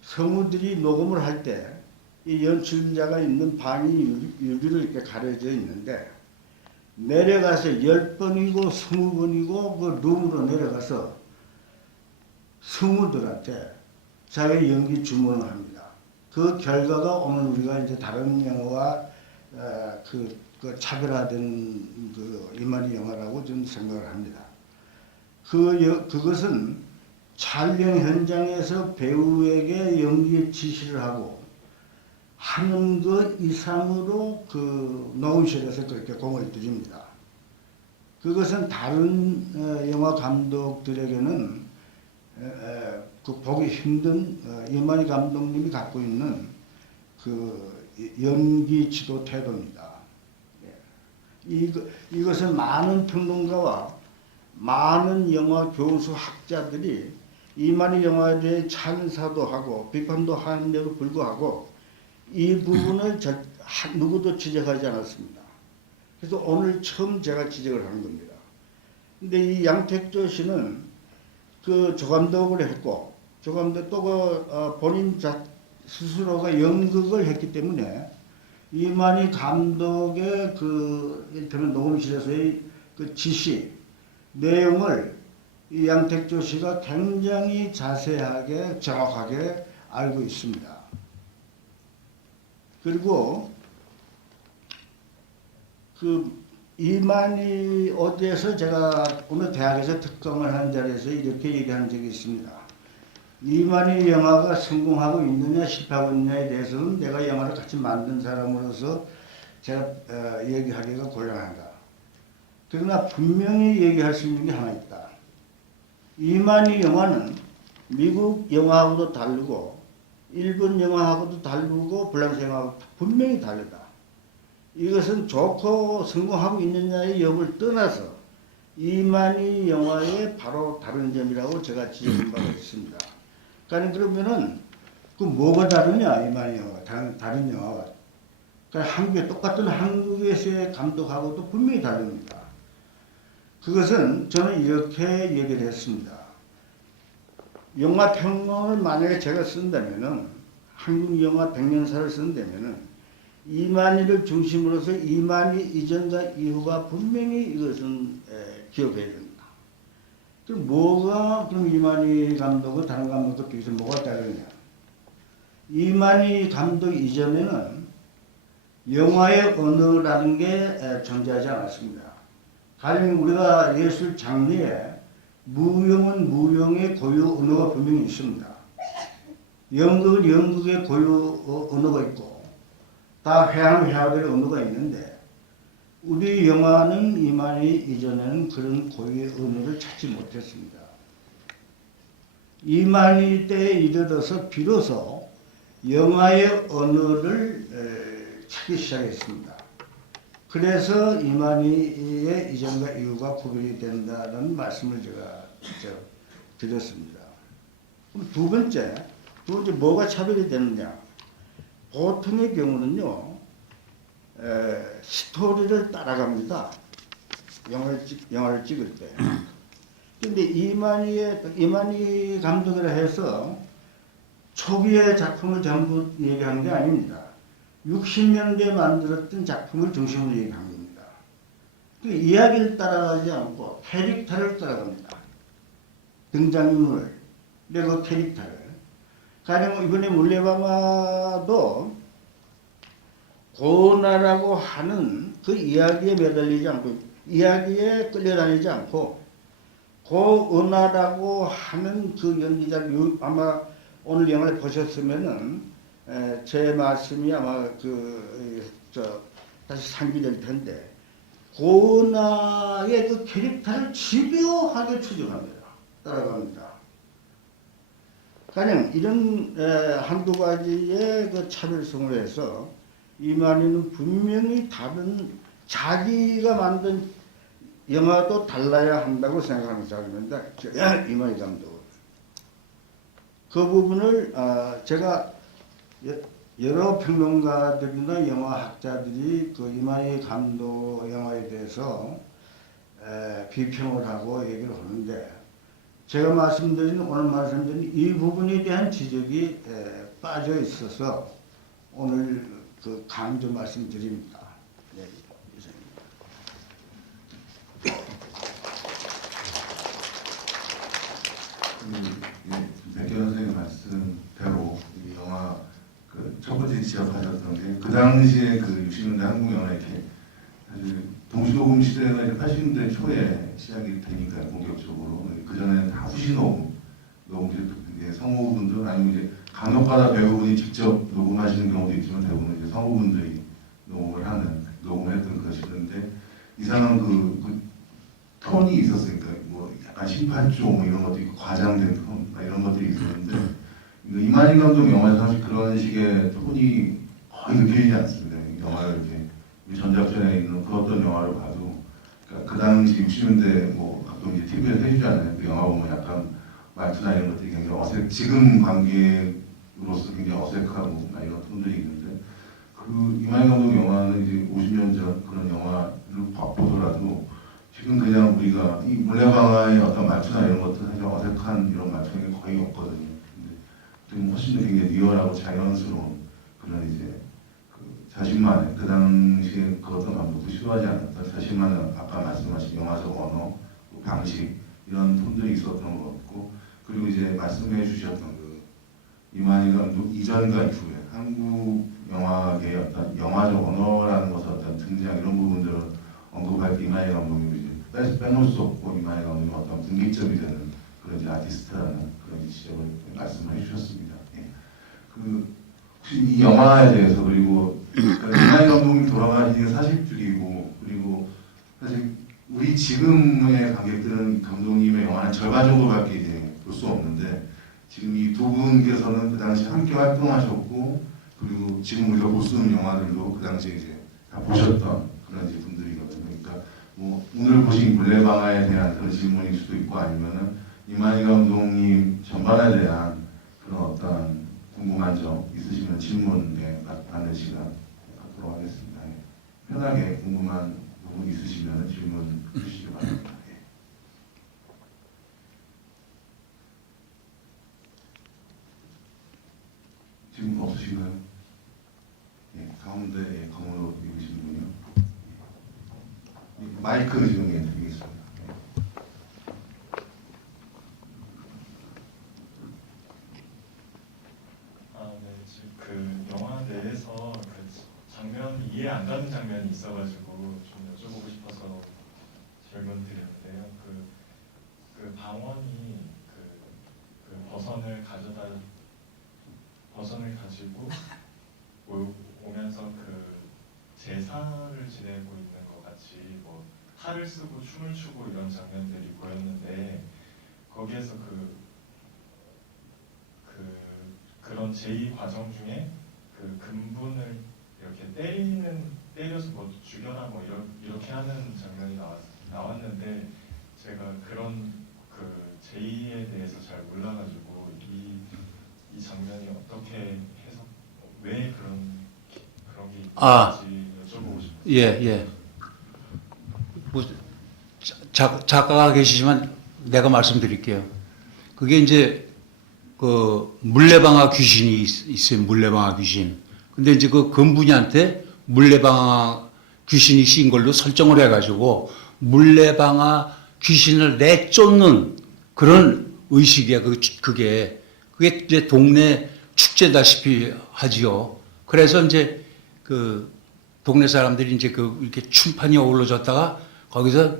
성우들이 녹음을 할 때 이 연출자가 있는 방이 유리로 이렇게 가려져 있는데 내려가서 10번이고 20번이고 그 룸으로 내려가서 성우들한테 자기 연기 주문을 합니다. 그 결과가 오늘 우리가 이제 다른 영화와 차별화된 이만희 영화라고 저는 생각을 합니다. 그것은 촬영 현장에서 배우에게 연기 지시를 하고 하는 것 이상으로 녹음실에서 그렇게 공을 들입니다. 그것은 다른 영화 감독들에게는 보기 힘든 이만희 감독님이 갖고 있는 연기 지도 태도입니다. 이것은 많은 평론가와 많은 영화 교수 학자들이 이만희 영화에 대해 찬사도 하고 비판도 하는데도 불구하고 이 부분을 누구도 지적하지 않았습니다. 그래서 오늘 처음 제가 지적을 한 겁니다. 근데 이 양택조 씨는 조감독을 했고, 조감독 또 본인 스스로가 연극을 했기 때문에 이만희 감독의 이를테면 녹음실에서의 지시, 내용을 이 양택조 씨가 굉장히 자세하게 정확하게 알고 있습니다. 그리고 이만희 어디에서 제가 오늘 대학에서 특강을 한 자리에서 이렇게 얘기한 적이 있습니다. 이만희 영화가 성공하고 있느냐 실패하고 있느냐에 대해서는 내가 영화를 같이 만든 사람으로서 제가 얘기하기가 곤란하다. 그러나 분명히 얘기할 수 있는 게 하나 있다. 이만희 영화는 미국 영화하고도 다르고 일본 영화하고도 다르고 프랑스 영화하고 분명히 다르다. 이것은 좋고 성공하고 있느냐의 여부를 떠나서 이만희 영화의 바로 다른 점이라고 제가 지적한 바가 있습니다. 그러면은 뭐가 다르냐 이만희 영화가 다른 영화가 한국에 똑같은 한국에서의 감독하고도 분명히 다릅니다. 그것은 저는 이렇게 얘기를 했습니다. 영화 평론을 만약에 제가 쓴다면은 한국 영화 100년사를 쓴다면은 이만희를 중심으로서 이만희 이전과 이후가 분명히 이것은 기억해야 됩니다. 그럼 이만희 감독과 다른 감독과 비해서 뭐가 다르냐? 이만희 감독 이전에는 영화의 언어라는 게 존재하지 않았습니다. 가령 우리가 예술 장르에 무용은 무용의 고유 언어가 분명히 있습니다. 연극은 연극의 고유 언어가 있고 다 회화는 회화별의 언어가 있는데 우리 영화는 이만희 이전에는 그런 고유의 언어를 찾지 못했습니다. 이만희 때에 이르러서 비로소 영화의 언어를 찾기 시작했습니다. 그래서 이만희의 이전과 이후가 구별이 된다는 말씀을 제가 드렸습니다. 그럼 두 번째 뭐가 차별이 되느냐? 보통의 경우는요, 스토리를 따라갑니다. 영화를 찍을 때. 근데 이만희 감독이라 해서 초기의 작품을 전부 얘기하는 게 아닙니다. 60년대에 만들었던 작품을 중심으로 얘기한 겁니다. 이야기를 따라가지 않고 캐릭터를 따라갑니다. 등장인물, 그 캐릭터를. 가령 이번에 물레방아도 고나라고 하는 그 이야기에 매달리지 않고 이야기에 끌려다니지 않고 고은하라고 하는 그 연기자 아마 오늘 영화를 보셨으면은 제 말씀이 아마 다시 상기될 텐데 고은하의 그 캐릭터를 집요하게 추적합니다. 따라갑니다. 가령 이런 한두 가지의 그 차별성을 해서 이만희는 분명히 다른 자기가 만든 영화도 달라야 한다고 생각하는 사람입니다. 이만희 감독은. 그 부분을 제가 여러 평론가들이나 영화학자들이 그 이만희 감독 영화에 대해서 비평을 하고 얘기를 하는데 제가 오늘 말씀드린 이 부분에 대한 지적이 빠져 있어서 오늘 그 강조 말씀드립니다. 네, 이상입니다. 백현 선생님 말씀대로 이 영화 그 첫 번째 지적하셨던 게 그 당시에 그 60년대 한국 영화 이렇게 사실 동시녹음 시대가 이제 80년대 초에 시작이 되니까 본격적으로 그 전에는 다 후시 녹음실 이제 성우분들 아니면 이제 강력하다 배우분이 직접 녹음하시는 경우도 있지만 대부분 이제 성우분들이 녹음을 했던 것이었는데 이상한 그 톤이 있었으니까 뭐 약간 심판조 뭐 이런 것도 있고 과장된 톤 이런 것들이 있었는데 이만희 감독 영화에서 사실 그런 식의 톤이 거의 느껴지지 않습니다. 이 영화를 이렇게 우리 전작전에 있는 그 어떤 영화를 봐도 그러니까 그 당시 60년대 뭐 가끔 이제 TV에서 해주잖아요. 그 영화 보면 약간 말투나 이런 것들이 굉장히 지금 관계로서 굉장히 어색하고 이런 톤들이 있는데 그 이만희 감독 영화는 이제 50년 전 그런 영화를 보더라도 지금 그냥 우리가 이 물레방아의 어떤 말투나 이런 것들 사실 어색한 이런 말투가 거의 없거든요. 근데 지금 훨씬 더 굉장히 리얼하고 자연스러운 그런 이제 그 자신만의 그 당시에 그 어떤 감독도 시도하지 않았던 자신만의 아까 말씀하신 영화적 언어, 방식 이런 톤들이 있었던 것 같고 그리고 이제 말씀해 주셨던 그 이만희 감독 이전과 이후에 한국 영화계의 어떤 영화적 언어라는 것의 어떤 등장 이런 부분들을 언급할 때 이만희 감독님이 이제 빼놓을 수 없고 이만희 감독님 어떤 분기점이 되는 그런 이제 아티스트라는 그런 지적을 말씀을 해주셨습니다. 예. 그 혹시 이 영화에 대해서 그리고 이만희 감독님 돌아가신 게 사실적이고 그리고 사실 우리 지금의 관객들은 감독님의 영화는 절반 정도밖에 이제 볼 수 없는데 지금 이 두 분께서는 그 당시 함께 활동하셨고 그리고 지금 우리가 볼 수 있는 영화들도 그 당시에 이제 다 보셨던 그런 이제 분들이거든요. 그러니까 뭐 오늘 보신 물레방아에 대한 그런 질문일 수도 있고 아니면은 이만희 감독님 전반에 대한 그런 어떤 궁금한 점 있으시면 질문에 받는 시간 갖도록 하겠습니다. 예. 편하게 궁금한 부분 있으시면 질문 주시기 바랍니다. 예. 질문 없으신가요? 예, 가운데 검으로 입으신 분이요. 예. 마이크 지금 드리겠습니다. 네, 지금 그 영화 내에서 그 장면 이해 안 가는 장면이 있어가지고 좀 여쭤보고 싶어서 질문 드렸는데요. 그 방원이 그 버선을 가지고 오면서 그 제사를 지내고 있는 것 같이 뭐 칼을 쓰고 춤을 추고 이런 장면들이 보였는데 거기에서 그런 제2 과정 중에 그 근분을 이렇게 때려서 뭐 죽여라 뭐 이렇게 하는 장면이 나왔는데 제가 그런 그 제2에 대해서 잘 몰라가지고 이 장면이 어떻게 해석 왜 그런 게 있는지 여쭤보고 싶어요. 예. 뭐 작가가 계시지만 내가 말씀드릴게요. 그게 이제 그 물레방아 귀신이 있어요. 물레방아 귀신. 근데 이제 그 근분이한테 물레방아 귀신이 씌인 걸로 설정을 해가지고 물레방아 귀신을 내쫓는 그런 의식이야. 그게 이제 동네 축제다시피 하지요. 그래서 이제 그 동네 사람들이 이제 이렇게 춤판이 어우러졌다가 거기서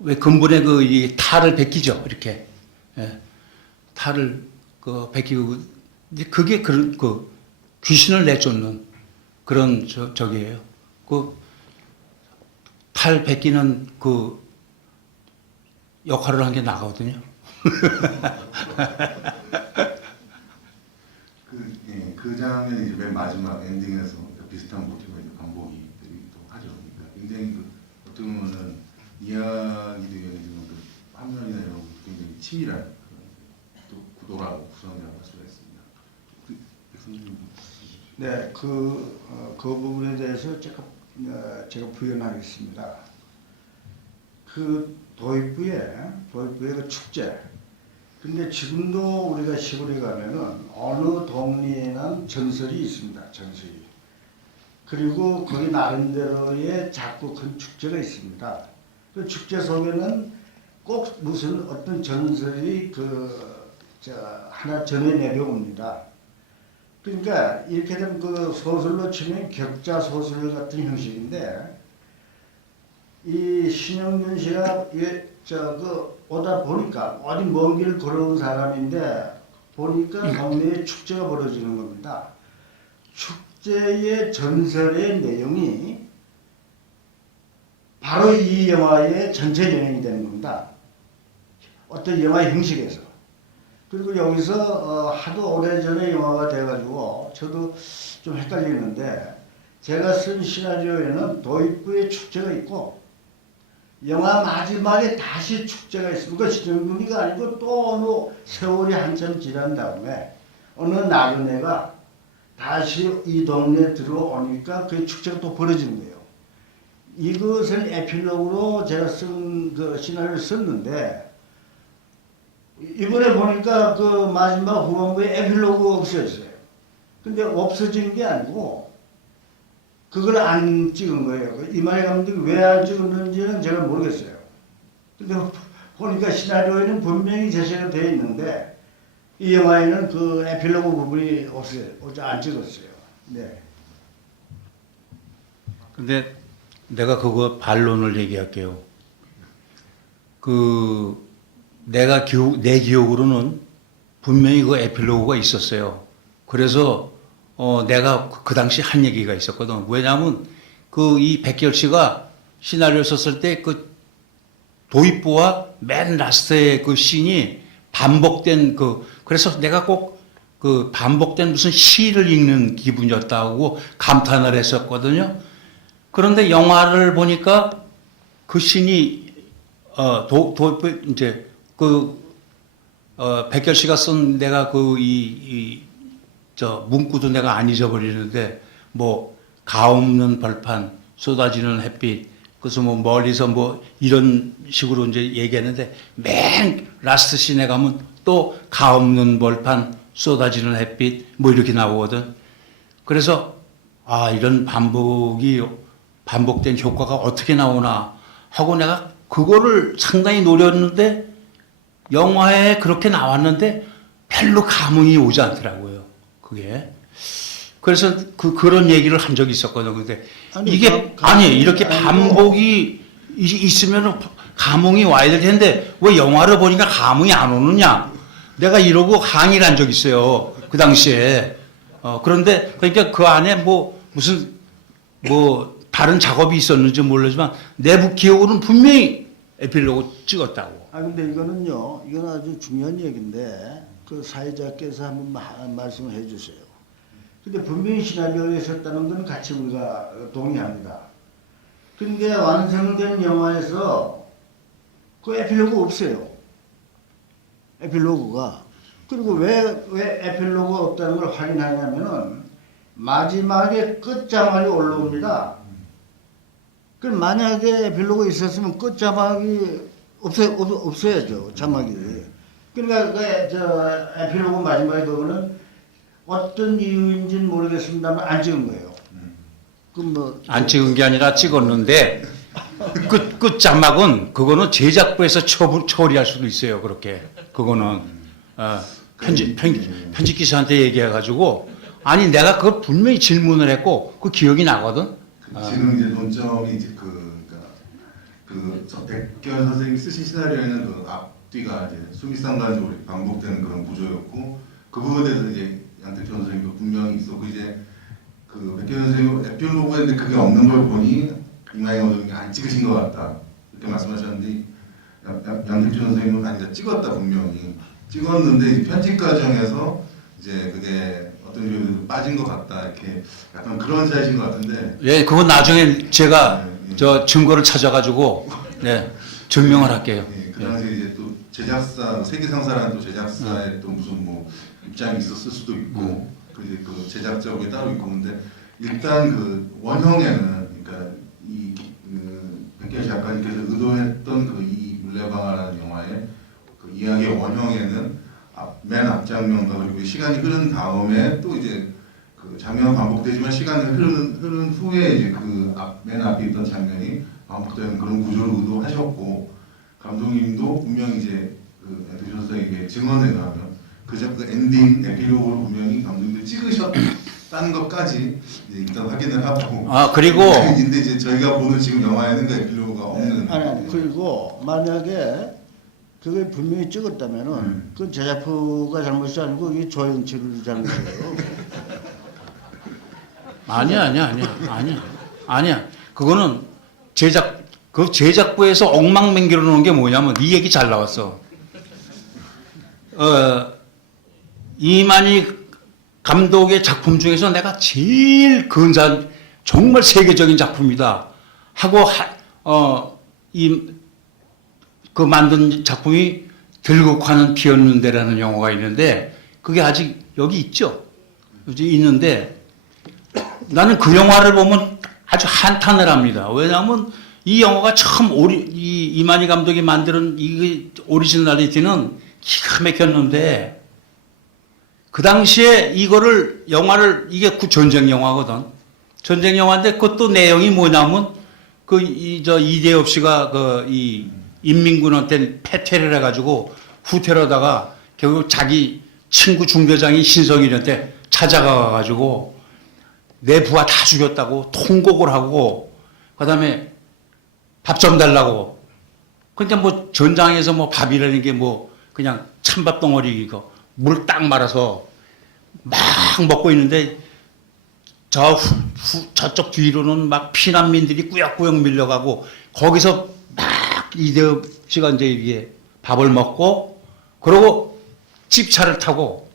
왜 근본에 이 탈을 베끼죠. 이렇게. 예. 탈을 베끼고 이제 그게 그런 귀신을 내쫓는 그런 저기예요. 탈 베끼는 그 역할을 한 게 나거든요. 그 장면이 이제 맨 마지막 엔딩에서 비슷한 모티브가 이제 반복이 되기도 하죠. 그러니까 굉장히 그 어떻게 보면은 이야기도 이야기지만 그 화면이나 이런 거 굉장히 치밀한 그런 또 구도라고 구성이라고 할 수가 있습니다. 교수님. 네, 그 부분에 대해서 제가 부연하겠습니다. 그 도입부의 그 축제. 근데 지금도 우리가 시골에 가면은 어느 동네에는 전설이 있습니다. 전설이. 그리고 거기 나름대로의 작고 큰 축제가 있습니다. 그 축제 속에는 꼭 무슨 어떤 전설이 하나 전해 내려옵니다. 그러니까 이렇게 되면 그 소설로 치면 격자 소설 같은 형식인데 이 신영균 씨가 오다 보니까 어디 먼 길을 걸어온 사람인데 보니까 동네에 축제가 벌어지는 겁니다. 축제의 전설의 내용이 바로 이 영화의 전체 내용이 되는 겁니다. 어떤 영화 형식에서. 그리고 여기서 하도 오래전에 영화가 돼가지고 저도 좀 헷갈리는데 제가 쓴 시나리오에는 도입부의 축제가 있고 영화 마지막에 다시 축제가 있습니다. 신영균이가 아니고 또 어느 세월이 한참 지난 다음에 어느 나그네가 다시 이 동네에 들어오니까 그 축제가 또 벌어지는 거예요. 이것을 에필로그로 제가 쓴 그 시나리오를 썼는데 이번에 보니까 그 마지막 후반부에 에필로그가 없어졌어요. 근데 없어진 게 아니고 그걸 안 찍은 거예요. 이만희 감독이 왜 안 찍었는지는 제가 모르겠어요. 근데 보니까 시나리오에는 분명히 제시가 되어 있는데 이 영화에는 그 에필로그 부분이 없어요. 안 찍었어요. 네. 근데 내가 그거 반론을 얘기할게요. 내 기억으로는 분명히 그 에필로그가 있었어요. 그래서 내가 그 당시 한 얘기가 있었거든. 왜냐하면 이 백결 씨가 시나리오 썼을 때 그 도입부와 맨 라스트의 그 씬이 반복된 그래서 내가 꼭 그 반복된 무슨 시를 읽는 기분이었다고 감탄을 했었거든요. 그런데 영화를 보니까 그 씬이 도입부 이제 백결 씨가 쓴 내가 문구도 내가 안 잊어버리는데 가없는 벌판 쏟아지는 햇빛 그래서 멀리서 이런 식으로 이제 얘기했는데 맨 라스트 씬에 가면 또 가없는 벌판 쏟아지는 햇빛 이렇게 나오거든. 그래서 이런 반복된 효과가 어떻게 나오나 하고 내가 그거를 상당히 노렸는데 영화에 그렇게 나왔는데 별로 감흥이 오지 않더라고요. 그게. 그래서 그런 얘기를 한 적이 있었거든요. 근데 이렇게 반복이 있으면 감흥이 와야 될 텐데 왜 영화를 보니까 감흥이 안 오느냐? 내가 이러고 항의를 한 적이 있어요. 그 당시에. 그런데 그러니까 그 안에 무슨 다른 작업이 있었는지 모르지만 내부 기억으로는 분명히 에필로그 찍었다고. 근데 이건 아주 중요한 얘기인데 그 사회자께서 한번 말씀을 해주세요. 근데 분명히 시나리오에 있었다는 건 같이 우리가 동의합니다. 근데 완성된 영화에서 그 에필로그 없어요. 에필로그가. 그리고 왜 에필로그가 없다는 걸 확인하냐면은 마지막에 끝자막이 올라옵니다. 그럼 만약에 에필로그가 있었으면 끝자막이 없어야죠. 자막이. 그러니까 에필로그 마지막에 그거는 어떤 이유인지는 모르겠습니다만 안 찍은 거예요. 안 찍은 게 아니라 찍었는데 끝 자막은 그거는 제작부에서 처리할 수도 있어요. 그렇게 그거는 편집 기사한테 얘기해가지고 내가 그걸 분명히 질문을 했고 그 기억이 나거든. 지금 이제 논점이 이제 백견 선생님이 쓰신 시나리오에는 그 앞뒤가 이제 수미상관적으로 반복되는 그런 구조였고 그 부분에 대해서 이제 양택천 선생님도 분명히 있었고 이제 그 백견 선생님 에필로그에 그게 없는 걸 보니 이마희 감독님이 안 찍으신 것 같다 이렇게 말씀하셨는데 양택천 선생님은 찍었다 분명히 찍었는데 이제 편집 과정에서 이제 그게 어떤 점에서 빠진 것 같다 이렇게 약간 그런 사이신 것 같은데. 예, 그건 나중에 제가 네, 저 증거를 찾아가지고 네, 증명을 할게요. 예, 그 당시에 이제 또 제작사 세계상사라는 또 제작사의 또 무슨 뭐 입장이 있었을 수도 있고 그 이제 그 제작자국이 따로 있고 근데 일단 그 원형에는 그러니까 이 백현 작가님께서 의도했던 그 이 물레방아라는 영화의 그 이야기의 원형에는 맨 앞장면과 그리고 시간이 흐른 다음에 또 이제 그 장면은 반복되지만 시간이 흐른 후에 이제 그 맨 앞에 있던 장면이 반복되는 그런 구조를 의도하셨고 감독님도 분명히 이제 그 앤드류 증언에 의하면 그 엔딩 에필로그로 분명히 감독님도 찍으셨다는 것까지 이제 일단 확인을 하고 그리고 근데 이제 저희가 보는 지금 영화에는 그 에필로그가 없는 아니 그리고 만약에 그걸 분명히 찍었다면은 그 제작부가 잘못이 아니고 이게 조연출이 잘못이에요. 아니야. 그거는 그 제작부에서 엉망맹기로 놓은 게 뭐냐면 이 얘기 잘 나왔어. 이만희 감독의 작품 중에서 내가 제일 근사한 정말 세계적인 작품이다 하고 그 만든 작품이 들국화는 피었는데라는 영화가 있는데 그게 아직 여기 있죠. 있는데 나는 그 영화를 보면 아주 한탄을 합니다. 왜냐하면 이 영화가 처음 이만희 감독이 만드는 이 오리지널리티는 기가 막혔는데 그 당시에 영화를 전쟁 영화거든. 전쟁 영화인데 그것도 내용이 뭐냐면 이대엽 씨가 이 인민군한테 패퇴를 해가지고 후퇴를 하다가 결국 자기 친구 중대장이 신성일한테 찾아가가지고 내 부하 다 죽였다고 통곡을 하고 그다음에 밥 좀 달라고. 그러니까 뭐 전장에서 뭐 밥이라는 게 뭐 그냥 찬밥 덩어리 이거 물 딱 말아서 막 먹고 있는데 저쪽 뒤로는 막 피난민들이 꾸역꾸역 밀려가고 거기서 막 이대엽 씨가 이제 이게 밥을 먹고 그러고 집차를 타고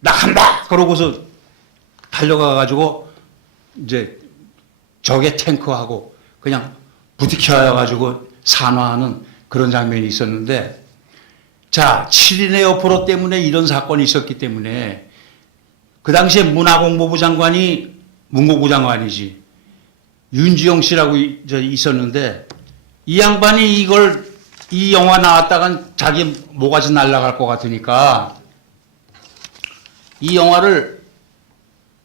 나간다 그러고서 달려가가지고 이제 적의 탱크하고 그냥 부딪혀가지고 산화하는 그런 장면이 있었는데 자 7인의 여포로 때문에 이런 사건이 있었기 때문에 그 당시에 문화공보부 장관이 문고부 장관이지 윤지용 씨라고 있었는데 이 양반이 이 영화 나왔다간 자기 모가지 날아갈 것 같으니까 이 영화를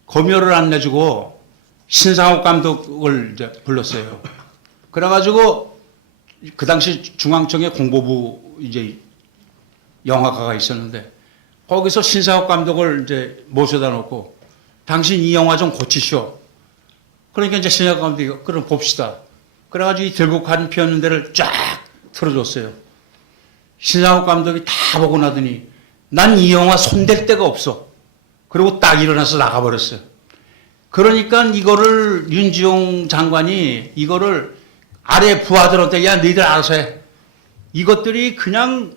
검열을 안 내주고 신상옥 감독을 이제 불렀어요. 그래가지고 그 당시 중앙청에 공보부 이제 영화가가 있었는데 거기서 신상옥 감독을 이제 모셔다 놓고 당신 이 영화 좀 고치시오. 그러니까 이제 신상옥 감독이 그럼 봅시다. 그래가지고 이 들국화는 피었는 데를 쫙 틀어줬어요. 신상옥 감독이 다 보고 나더니 난 이 영화 손댈 데가 없어. 그리고 딱 일어나서 나가버렸어요. 그러니까 이거를 윤지용 장관이 이거를 아래 부하들한테 야 너희들 알아서 해. 이것들이 그냥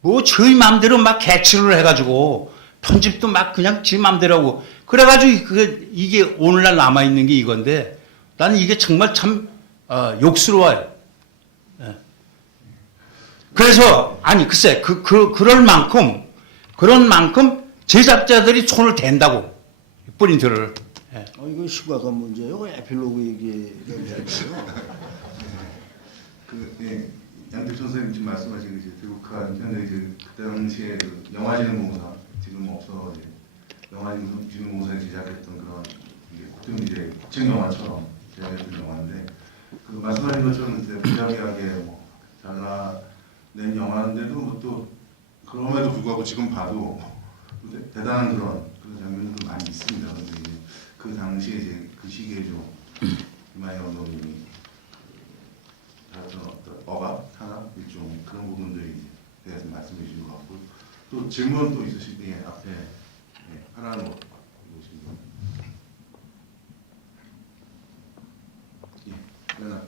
뭐 저희 마음대로 막 개치를 해가지고 편집도 막 그냥 지 마음대로 하고 그래가지고 이게 오늘날 남아있는 게 이건데 나는 이게 정말 참 욕스러워요. 그래서 아니 글쎄 그런 만큼 제작자들이 손을 댄다고 프린트를. 이거 시과가 문제예요. 에필로그 얘기를 해요. 양득 선생님 지금 말씀하신 이제 들국화 현재 이제 그 당시에 그 영화진흥공사 지금 없어 이제 영화진흥공사에 제작했던 그런 보통 이제 국책 영화처럼 제작했던 영화인데 그 말씀하신 것처럼 이제 무작위하게 뭐 잘라낸 영화인데도 뭐 또 그럼에도 불구하고 지금 봐도 대단한 그런 장면도 많이 있습니다. 근데 이제 그 당시에 이제 그 시기에 좀 이만희 감독님이 어떤 억압, 탄압 일종 그런 부분들에 대해서 말씀해 주신 것 같고 또 질문 또 있으시면 앞에 하나는 보시면 연합.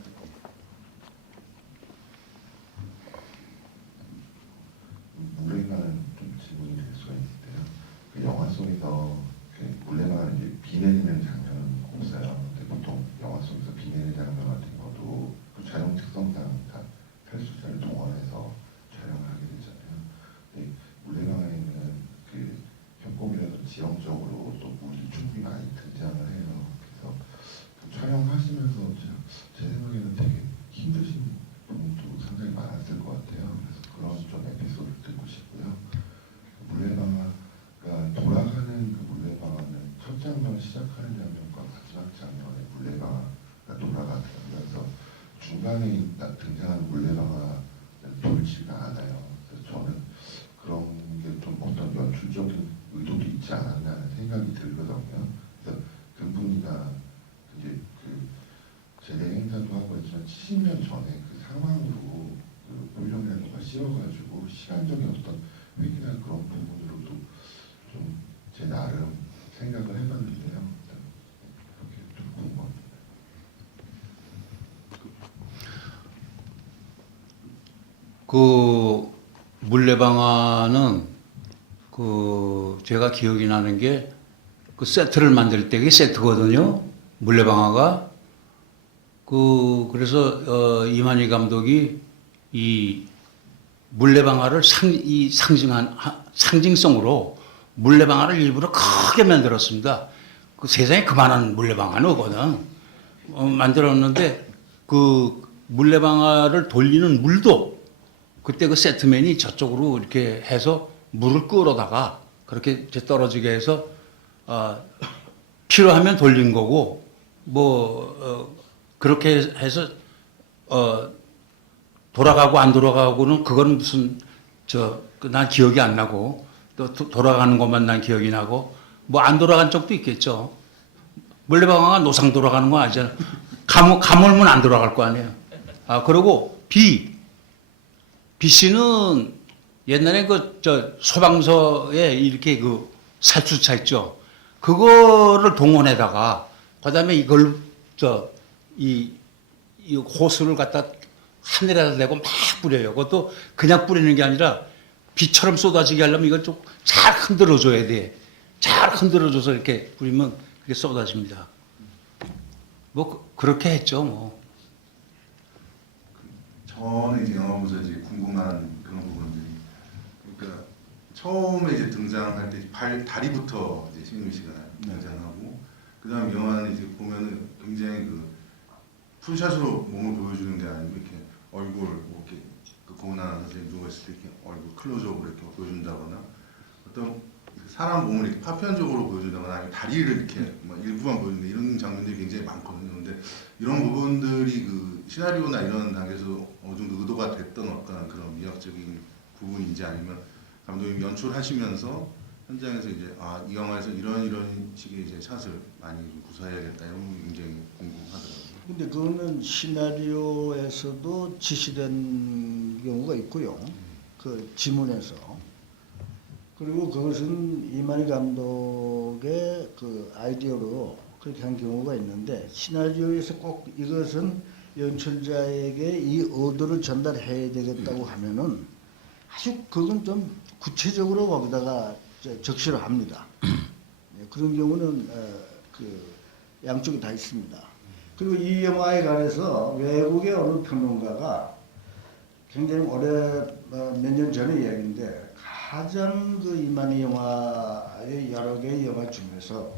여기가는 좀 질문이 될 수가 있는데요. 그 영화 싶고요. 물레방아가 돌아가는 그 물레방아는 첫 장면 시작하는 장면과 마지막 장면에 물레방아가 돌아가면서 중간에 등장하는 물레방아 돌지가 않아요. 그래서 저는 그런 게 좀 어떤 연출적인 의도도 있지 않았나 하는 생각이 들거든요. 그래서 금분이가 이제 그 제대 행사도 하고 했지만 70년 전에 그 상황으로 그 폴령이라든가 씌워가지고 시간적인 어떤 회기나 그런 부분으로도 좀 제 나름 생각을 해봤는데요. 그렇게 좀 궁금합니다. 그 물레방아는 그 제가 기억이 나는 게 그 세트를 만들 때 그게 세트거든요. 물레방아가 그래서 이만희 감독이 이 물레방아를 상징성으로 물레방아를 일부러 크게 만들었습니다. 그 세상에 그만한 물레방아는 없거든. 만들었는데 그 물레방아를 돌리는 물도 그때 그 세트맨이 저쪽으로 이렇게 해서 물을 끌어다가 그렇게 이제 떨어지게 해서 필요하면 돌린 거고 그렇게 해서 돌아가고 안 돌아가고는 그건 무슨 난 기억이 안 나고 또 돌아가는 것만 난 기억이 나고 뭐 안 돌아간 적도 있겠죠. 물레방아가 노상 돌아가는 건 아니잖아. 가물면 안 돌아갈 거 아니에요. 그리고 BC는 옛날에 소방서에 이렇게 그 살수차 있죠. 그거를 동원해다가 그다음에 이걸 이 호스를 갖다 하늘에다 대고 막 뿌려요. 그것도 그냥 뿌리는 게 아니라 비처럼 쏟아지게 하려면 이걸 좀 잘 흔들어줘야 돼. 잘 흔들어줘서 이렇게 뿌리면 그게 쏟아집니다. 그렇게 했죠, 뭐. 저는 이제 영화 보면서 이제 궁금한 그런 부분들이, 그러니까 처음에 이제 등장할 때 다리부터 이제 신유미 씨가 등장하고, 그다음 영화는 이제 보면은 굉장히 그 풀샷으로 몸을 보여주는 게 아니고 이렇게 얼굴 뭐 이렇게 그 고은하 선생님 누워 있을 때 이렇게 얼굴 클로즈업으로 이렇게 보여준다거나, 어떤 사람 몸을 이렇게 파편적으로 보여준다거나, 아니면 다리를 이렇게 막 일부만 보여준다, 이런 장면들이 굉장히 많거든요. 근데 이런 부분들이 그 시나리오나 이런 단계에서 어느 정도 의도가 됐던 어떤 그런 미학적인 부분인지, 아니면 감독님 연출하시면서 현장에서 이제 이 영화에서 이런 식의 이제 샷을 많이 좀 구사해야겠다, 이런 부분이 굉장히 궁금하더라고요. 근데 그거는 시나리오에서도 지시된 경우가 있고요. 그 지문에서. 그리고 그것은 이만희 감독의 그 아이디어로 그렇게 한 경우가 있는데, 시나리오에서 꼭 이것은 연출자에게 이 의도를 전달해야 되겠다고 하면은 아주 그건 좀 구체적으로 거기다가 적시를 합니다. 그런 경우는 그 양쪽이 다 있습니다. 그리고 이 영화에 관해서 외국의 어느 평론가가 굉장히 몇 년 전의 이야기인데, 가장 그 이만희 영화의 여러 개의 영화 중에서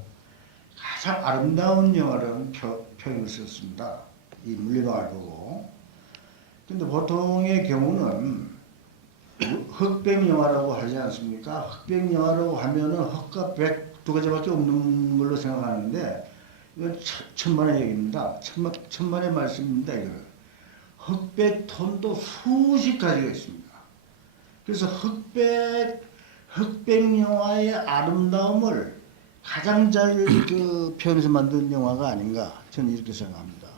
가장 아름다운 영화라는 표현을 썼습니다. 이 물레방아를 보고. 근데 보통의 경우는 흑백 영화라고 하지 않습니까? 흑백 영화라고 하면은 흑과 백 두 가지밖에 없는 걸로 생각하는데, 이건 천만의 얘기입니다. 천만의 말씀입니다. 이거는 흑백 톤도 수십 가지가 있습니다. 그래서 흑백 영화의 아름다움을 가장 잘 그 표현해서 만든 영화가 아닌가, 저는 이렇게 생각합니다.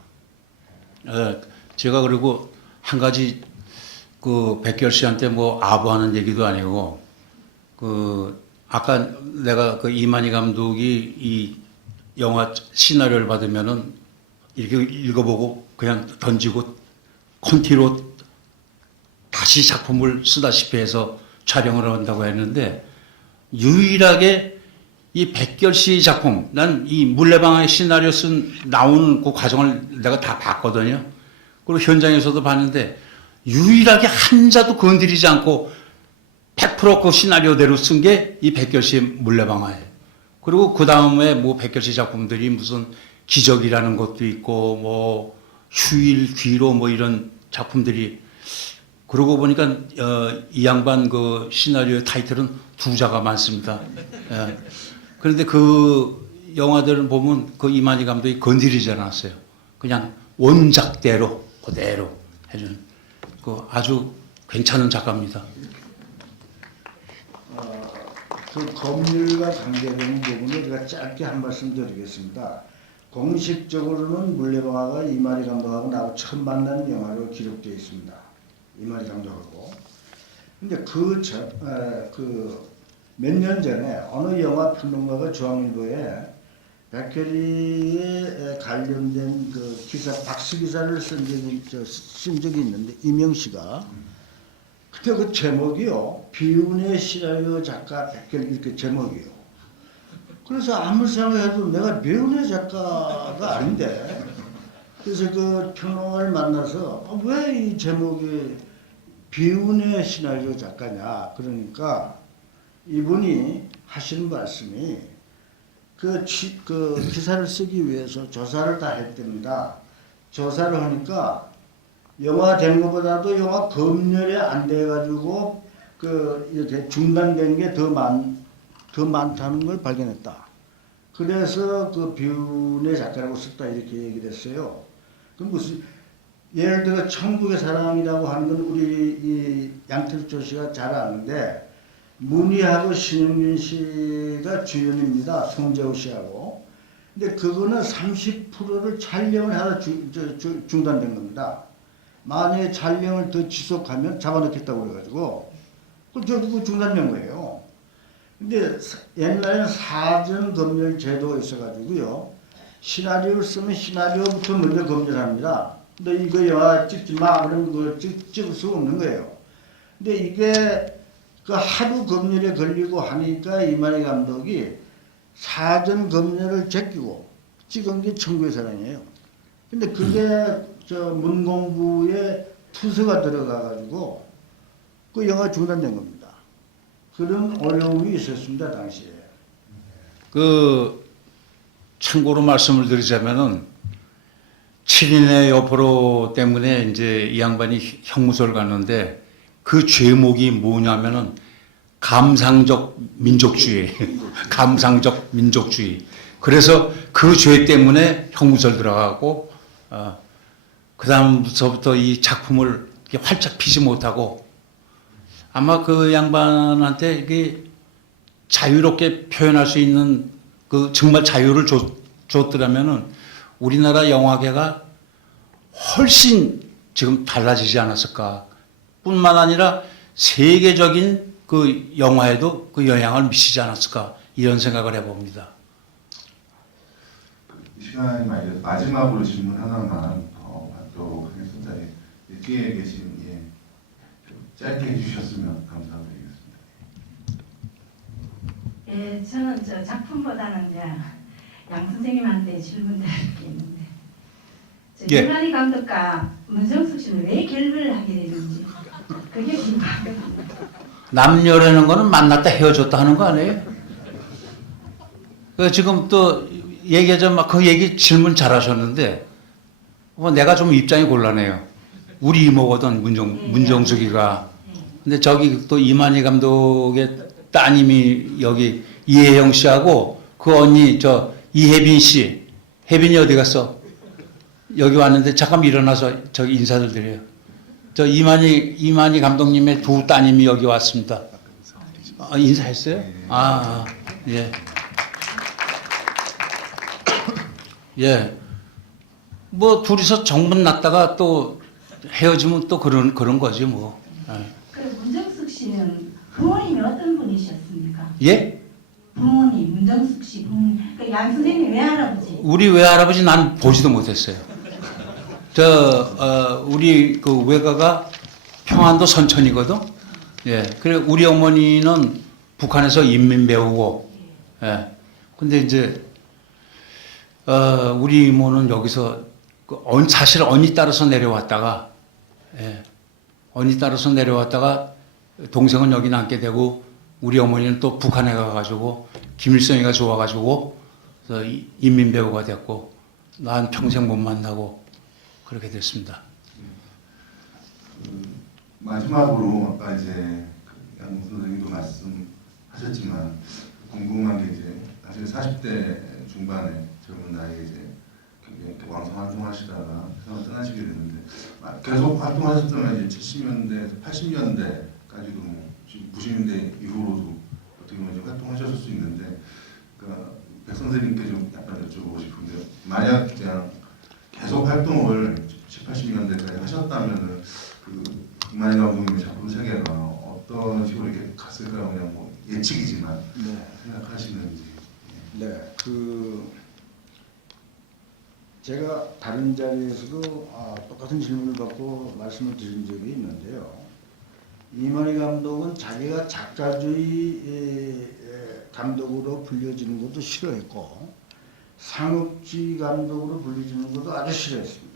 제가 그리고 한 가지 그 백결 씨한테 뭐 아부하는 얘기도 아니고, 아까 내가 그 이만희 감독이 이 영화 시나리오를 받으면은 이렇게 읽어보고 그냥 던지고 콘티로 다시 작품을 쓰다시피 해서 촬영을 한다고 했는데, 유일하게 이 백결 씨 작품, 난 이 물레방아의 시나리오 나오는 그 과정을 내가 다 봤거든요. 그리고 현장에서도 봤는데, 유일하게 한자도 건드리지 않고 100% 그 시나리오대로 쓴 게 이 백결 씨의 물레방아예요. 그리고 그 다음에 뭐 백결 씨 작품들이 무슨 기적이라는 것도 있고, 뭐 휴일, 귀로 뭐 이런 작품들이 그러고 보니까 이 양반 그 시나리오 타이틀은 두자가 많습니다. 예. 그런데 그 영화들을 보면 그 이만희 감독이 건드리지 않았어요. 그냥 원작대로 그대로 해준 그 아주 괜찮은 작가입니다. 그 법률과 관계되는 부분을 제가 짧게 한 말씀 드리겠습니다. 공식적으로는 물레방아가 이만희 감독하고 나하고 처음 만나는 영화로 기록되어 있습니다. 이만희 감독하고. 근데 몇 년 전에 어느 영화 평론가가 중앙일보에 백혜리에 관련된 그 기사, 박스 기사를 쓴 적이 있는데, 이명씨가. 그때 그 제목이요, 비운의 시나리오 작가 백혜리, 이렇게 제목이요. 그래서 아무 생각해도 내가 비운의 작가가 아닌데, 그래서 그 평론가를 만나서 왜 이 제목이 비운의 시나리오 작가냐. 그러니까 이분이 하시는 말씀이 그 기사를 쓰기 위해서 조사를 다 했답니다. 조사를 하니까 영화 된 것보다도 영화 검열이 안 돼가지고 이렇게 중단된 게 더 많다는 걸 발견했다. 그래서 그 비운의 작가라고 썼다 이렇게 얘기를 했어요. 그 무슨 예를 들어 천국의 사랑이라고 하는 건 우리 이 양철조 씨가 잘 아는데 문희하고 신영균 씨가 주연입니다. 송재호 씨하고. 근데 그거는 30%를 촬영을 하다 중단된 겁니다. 만약에 촬영을 더 지속하면 잡아넣겠다고 그래가지고 그 중단된 거예요. 근데 옛날에는 사전 검열 제도가 있어가지고요. 시나리오를 쓰면 시나리오부터 먼저 검열합니다. 너 이거 영화 찍지 마. 그러면 그거 찍을 수 없는 거예요. 근데 이게 그 하루 검열에 걸리고 하니까 이만희 감독이 사전 검열을 제끼고 찍은 게 천국의 사랑이에요. 근데 그게 문공부에 투서가 들어가가지고 그 영화 중단된 겁니다. 그런 어려움이 있었습니다, 당시에. 참고로 말씀을 드리자면은 7인의 여포로 때문에 이제 이 양반이 형무소를 갔는데 그 죄목이 뭐냐면은 감상적 민족주의. 감상적 민족주의. 그래서 그 죄 때문에 형무소를 들어가고, 그 다음부터 이 작품을 활짝 피지 못하고, 아마 그 양반한테 이게 자유롭게 표현할 수 있는 정말 자유를 줬더라면은 우리나라 영화계가 훨씬 지금 달라지지 않았을까. 뿐만 아니라 세계적인 그 영화에도 그 영향을 미치지 않았을까. 이런 생각을 해봅니다. 시간이 많이 돼서 마지막으로 질문 하나만 더 받도록 하겠습니다. 뒤에 계신 좀 짧게 해주셨으면 감사드리겠습니다. 예, 저는 작품보다는 이제 양 선생님한테 질문드릴 게 있는데, 예. 이만희 감독과 문정숙 씨는 왜 결별을 하게 되는지 그게 궁금합니다. 남녀라는 거는 만났다 헤어졌다 하는 거 아니에요? 지금 또 얘기하자면 그 얘기 질문 잘하셨는데 내가 좀 입장이 곤란해요. 우리 이모거든 문정숙이가. 근데 저기 또 이만희 감독의 따님이 여기 이혜영 씨하고 그 언니 이혜빈 씨. 혜빈이 어디 갔어? 여기 왔는데 잠깐 일어나서 저기 인사를 드려요. 이만희 감독님의 두 따님이 여기 왔습니다. 인사했어요? 예. 예. 뭐 둘이서 정분 났다가 또 헤어지면 또 그런 거지 뭐. 그 문정숙 씨는 부모님이 어떤 분이셨습니까? 예? 부모님, 문정숙 씨 부모님. 그 양 선생님 외할아버지. 우리 외할아버지 난 보지도 못했어요. 우리 그 외가가 평안도 선천이거든. 예. 그래 우리 어머니는 북한에서 인민 배우고. 예. 근데 이제 우리 이모는 여기서 사실 언니 따라서 내려왔다가, 예. 언니 따라서 내려왔다가 동생은 여기 남게 되고 우리 어머니는 또 북한에 가가지고 김일성이가 좋아가지고 인민 배우가 됐고 난 평생 못 만나고 그렇게 됐습니다. 마지막으로 아까 이제 양 선생님도 말씀하셨지만 궁금한 게 이제 사실 40대 중반에 젊은 나이에 이제 굉장히 왕성 활동하시다가 세상을 떠나시게 됐는데 계속 활동하셨다면 이제 70년대, 80년대까지도 뭐 지금 90년대 이후로도 어떻게 보면 이제 활동하셨을 수 있는데 그러니까 백 선생님께 좀 약간 여쭤보고 싶은데요. 만약 그냥 계속 활동을 70, 80년대까지 하셨다면은 그 이만희 감독님의 작품 세계가 어떤 식으로 이렇게 갔을까 그냥 뭐 예측이지만 네. 생각하시는지. 네, 제가 다른 자리에서도 똑같은 질문을 받고 말씀을 드린 적이 있는데요. 이만희 감독은 자기가 작가주의 감독으로 불려지는 것도 싫어했고 상업주의 감독으로 불려지는 것도 아주 싫어했습니다.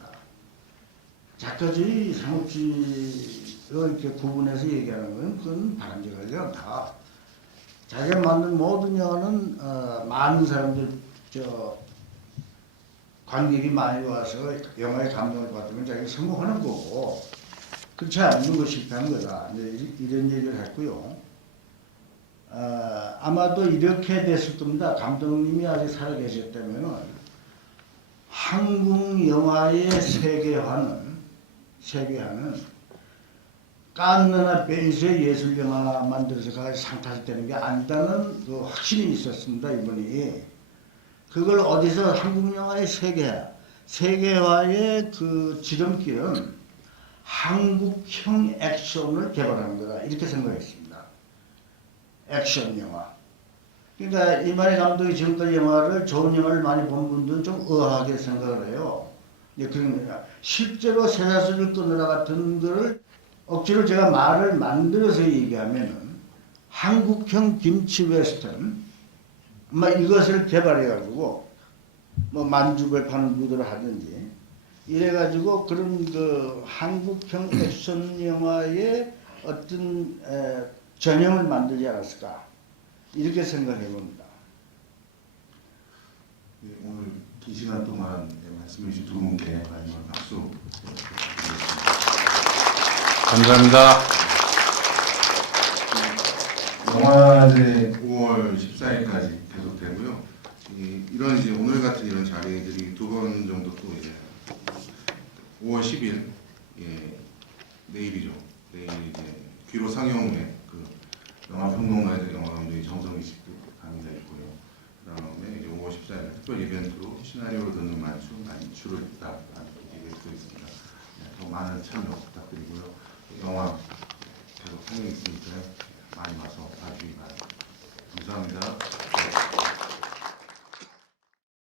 작가주의, 상업주의로 이렇게 구분해서 얘기하는 건 그건 바람직하지 않다. 자기가 만든 모든 영화는 많은 사람들 관객이 많이 와서 영화의 감동을 받으면 자기가 성공하는 거고 그렇지 않는 것이 실패하는 거다. 이런 얘기를 했고요. 아마도 이렇게 됐을 겁니다. 감독님이 아직 살아계셨다면 한국 영화의 세계화는 깐느나 베니스의 예술 영화 만들어서 상 타서 되는 게 아니다는 그 확신이 있었습니다. 이분이 그걸 어디서 한국 영화의 세계화의 그 지름길은 한국형 액션을 개발하는 거다 이렇게 생각했습니다. 액션 영화. 그러니까 이만희 감독이 지금까지 영화를 좋은 영화를 많이 본 분들은 좀 의아하게 생각을 해요. 그런 거냐. 실제로 쇠사슬을 끊으라 같은 거를 억지로 제가 말을 만들어서 얘기하면은 한국형 김치 웨스턴 이것을 개발해가지고 뭐 만주를 파는 무도를 하든지 이래가지고 그런 그 한국형 액션 영화의 어떤 전형을 만들지 않았을까 이렇게 생각해 봅니다. 네, 오늘 긴 시간 동안 말씀해 주신 두 분께 마지막 박수 부탁드리겠습니다. 감사합니다. 영화제 5월 14일까지 계속되고요. 이런 이제 오늘 같은 이런 자리들이 두 번 정도 또 이제 5월 10일 내일이죠. 내일 이제 귀로 상영회 그 영화 평론가들 영화 감독이 정성희 씨도 강의가 있고요. 그다음에 이제 5월 14일 특별 이벤트로 시나리오를 듣는 만추를 부탁드리고 있습니다. 더 많은 참여 부탁드리고요. 영화 계속 상영이 있으니까 많이 와서 봐주시기 바랍니다. 감사합니다.